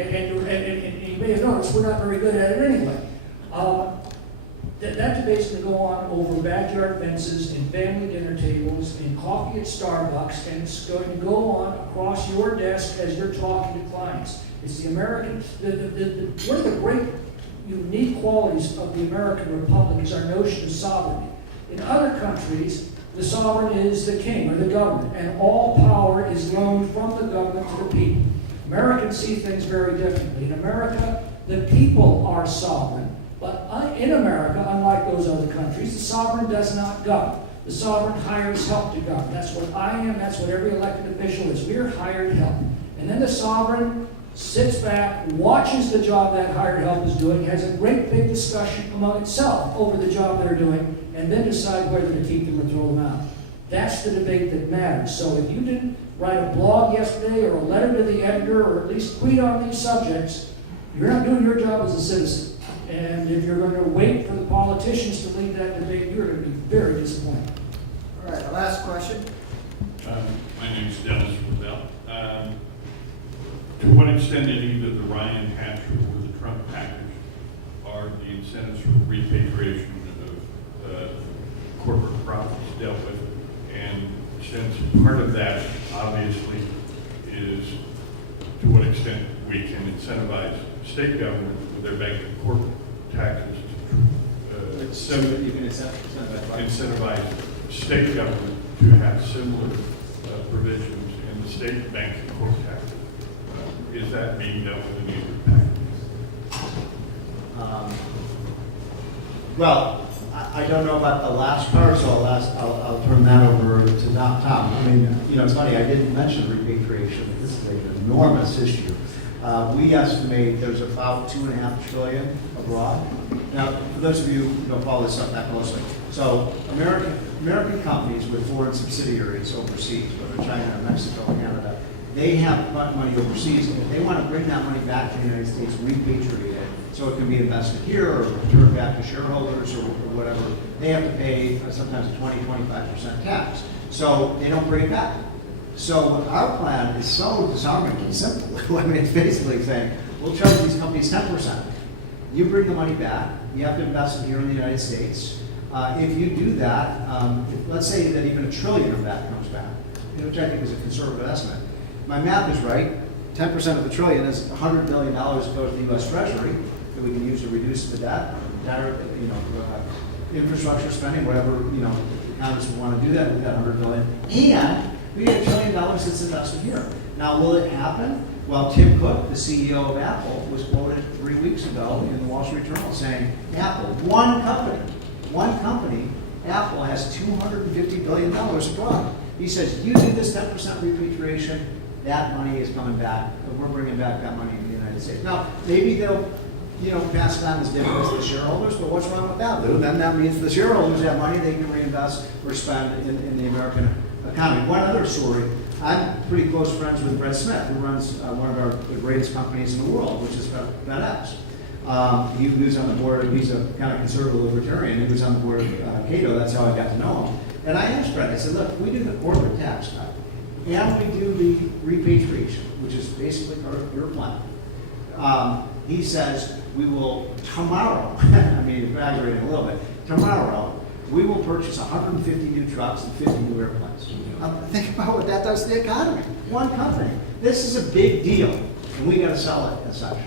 you may have noticed we're not very good at it anyway. That debate's going to go on over backyard fences and family dinner tables and coffee at Starbucks, and it's going to go on across your desk as you're talking to clients. It's the American, one of the great unique qualities of the American Republic is our notion of sovereignty. In other countries, the sovereign is the king or the government, and all power is loaned from the government to the people. Americans see things very differently. In America, the people are sovereign, but in America, unlike those other countries, the sovereign does not govern. The sovereign hires help to govern. That's what I am, that's what every elected official is. We're hired help. And then the sovereign sits back, watches the job that hired help is doing, has a great big discussion among itself over the job they're doing, and then decide whether to keep them or throw them out. That's the debate that matters. So if you didn't write a blog yesterday or a letter to the editor or at least tweet on these subjects, you're not doing your job as a citizen. And if you're going to wait for the politicians to lead that debate, you're going to be very disappointed. All right, the last question. My name is Dennis Rebell. To what extent did either the Ryan Hatch or the Trump package are the incentives for repatriation of corporate profits dealt with? And since part of that obviously is to what extent we can incentivize state government with their bank and corporate taxes to You can incentivize state government to have similar provisions in the state bank and corporate taxes. Is that being dealt with in either package? Well, I don't know about the last part, so I'll turn that over to Tom. I mean, it's funny, I didn't mention repatriation. This is an enormous issue. We estimate there's about $2.5 trillion abroad. Now, for those of you who don't follow this stuff that closely, so American companies with foreign subsidiaries overseas, whether China, Mexico, Canada, they have money overseas, and if they want to bring that money back to the United States, repatriate it, so it can be invested here or returned back to shareholders or whatever, they have to pay sometimes a 20-25% tax. So they don't bring it back. So our plan is so disarmingly simple. I mean, it's basically saying, we'll charge these companies 10%. You bring the money back, you have to invest it here in the United States. If you do that, let's say that even $1 trillion of that comes back, which I think is a conservative estimate. My math is right. 10% of the trillion is $100 million that goes to the U.S. Treasury that we can use to reduce the debt, infrastructure spending, whatever, Congress would want to do that. We've got $100 million. And we get $1 trillion that's invested here. Now, will it happen? Well, Tim Cook, the CEO of Apple, was quoted 3 weeks ago in the Wall Street Journal saying, Apple, one company, Apple has $250 billion abroad. He says, you do this 10% repatriation, that money is coming back, and we're bringing back that money to the United States. Now, maybe they'll, pass it on as dividends to the shareholders, but what's wrong with that, Lou? Then that means the shareholders have money they can reinvest or spend in the American economy. One other story, I'm pretty close friends with Brett Smith, who runs one of the greatest companies in the world, which is FedEx. He was on the board, he's a kind of conservative libertarian, he was on the board of Cato, that's how I got to know him. And I asked Brett, I said, look, we do the corporate tax cut, and we do the repatriation, which is basically part of your plan. He says, we will tomorrow, I mean, exaggerating a little bit, tomorrow, we will purchase 150 new trucks and 50 new airplanes. Think about what that does to the economy. One company. This is a big deal, and we got to sell it as such.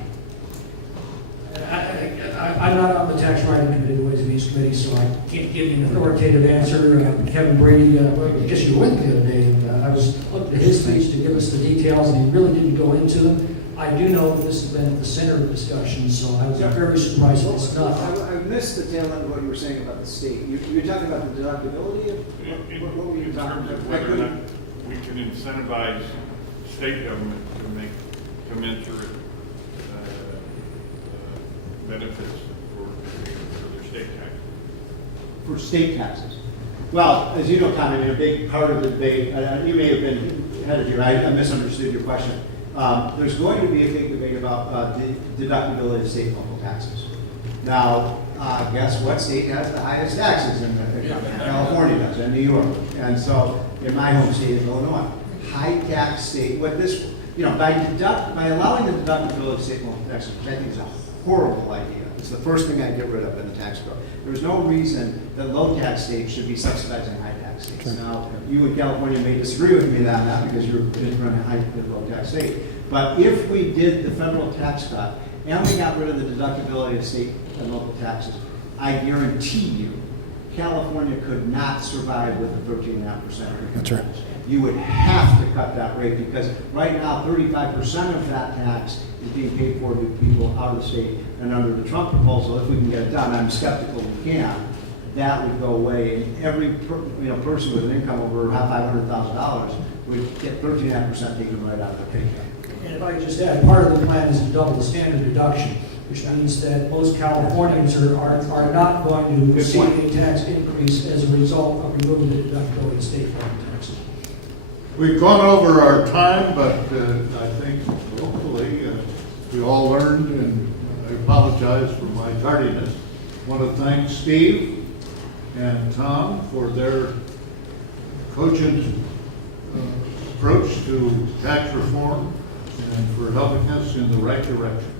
I'm not on the tax writing committee, the Ways and Means Committee, so I can't give you an authoritative answer. Kevin Brady, I guess you were with me the other day, and I was looking at his speech to give us the details, and he really didn't go into them. I do know that this has been at the center of the discussion, so I was very surprised that it's not. I missed the tail end of what you were saying about the state. You were talking about the deductibility of, what were you In talking terms about? of whether or not we can incentivize state government to make commensurate benefits for their state taxes. For state taxes. Well, as you know, Tom, I mean, a big part of the debate, you may have been ahead of you, I misunderstood your question. There's going to be a big debate about deductibility of state and local taxes. Now, guess what state has the highest taxes? California does, and New York. And so, in my home state of Illinois, high tax state, what this, by allowing the deductibility of state and local taxes, which I think is a horrible idea. It's the first thing I'd get rid of in the tax code. There's no reason that low tax states should be subsidizing high tax states. Sure. Now, you in California may disagree with me on that because you're in a high low tax state. But if we did the federal tax cut and we got rid of the deductibility of state and local taxes, I guarantee you, California could not survive with a 13.5%. That's right. You would have to cut that rate because right now 35% of that tax is being paid for by people out of the state. And under the Trump proposal, if we can get it done, I'm skeptical we can, that would go away. And every person with an income over $500,000 would get 13.5% taken right out of their paycheck. And if I could just add, part of the plan is to double the standard deduction, which means that most Californians are not going to see a tax increase as a result of removing the deductibility of state property taxes. We've gone over our time, but I think hopefully we all learned, and I apologize for my tardiness. I want to thank Steve and Tom for their cogent approach to tax reform and for helping us in the right direction.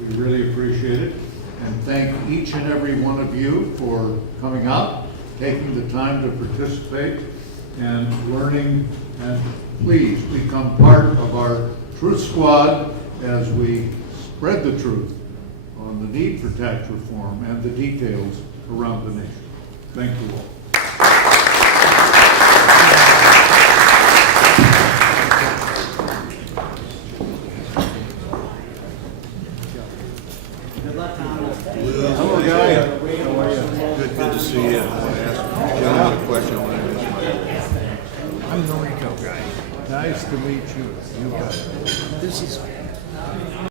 We really appreciate it, and thank each and every one of you for coming out, taking the time to participate and learning, and please become part of our Truth Squad as we spread the truth on the need for tax reform and the details around the nation. Thank you all. Hello, guy. How are you? Good to see you. I want to ask a gentleman a question. I want to ask my I'm the Rico guy. Nice to meet you. You got it. This is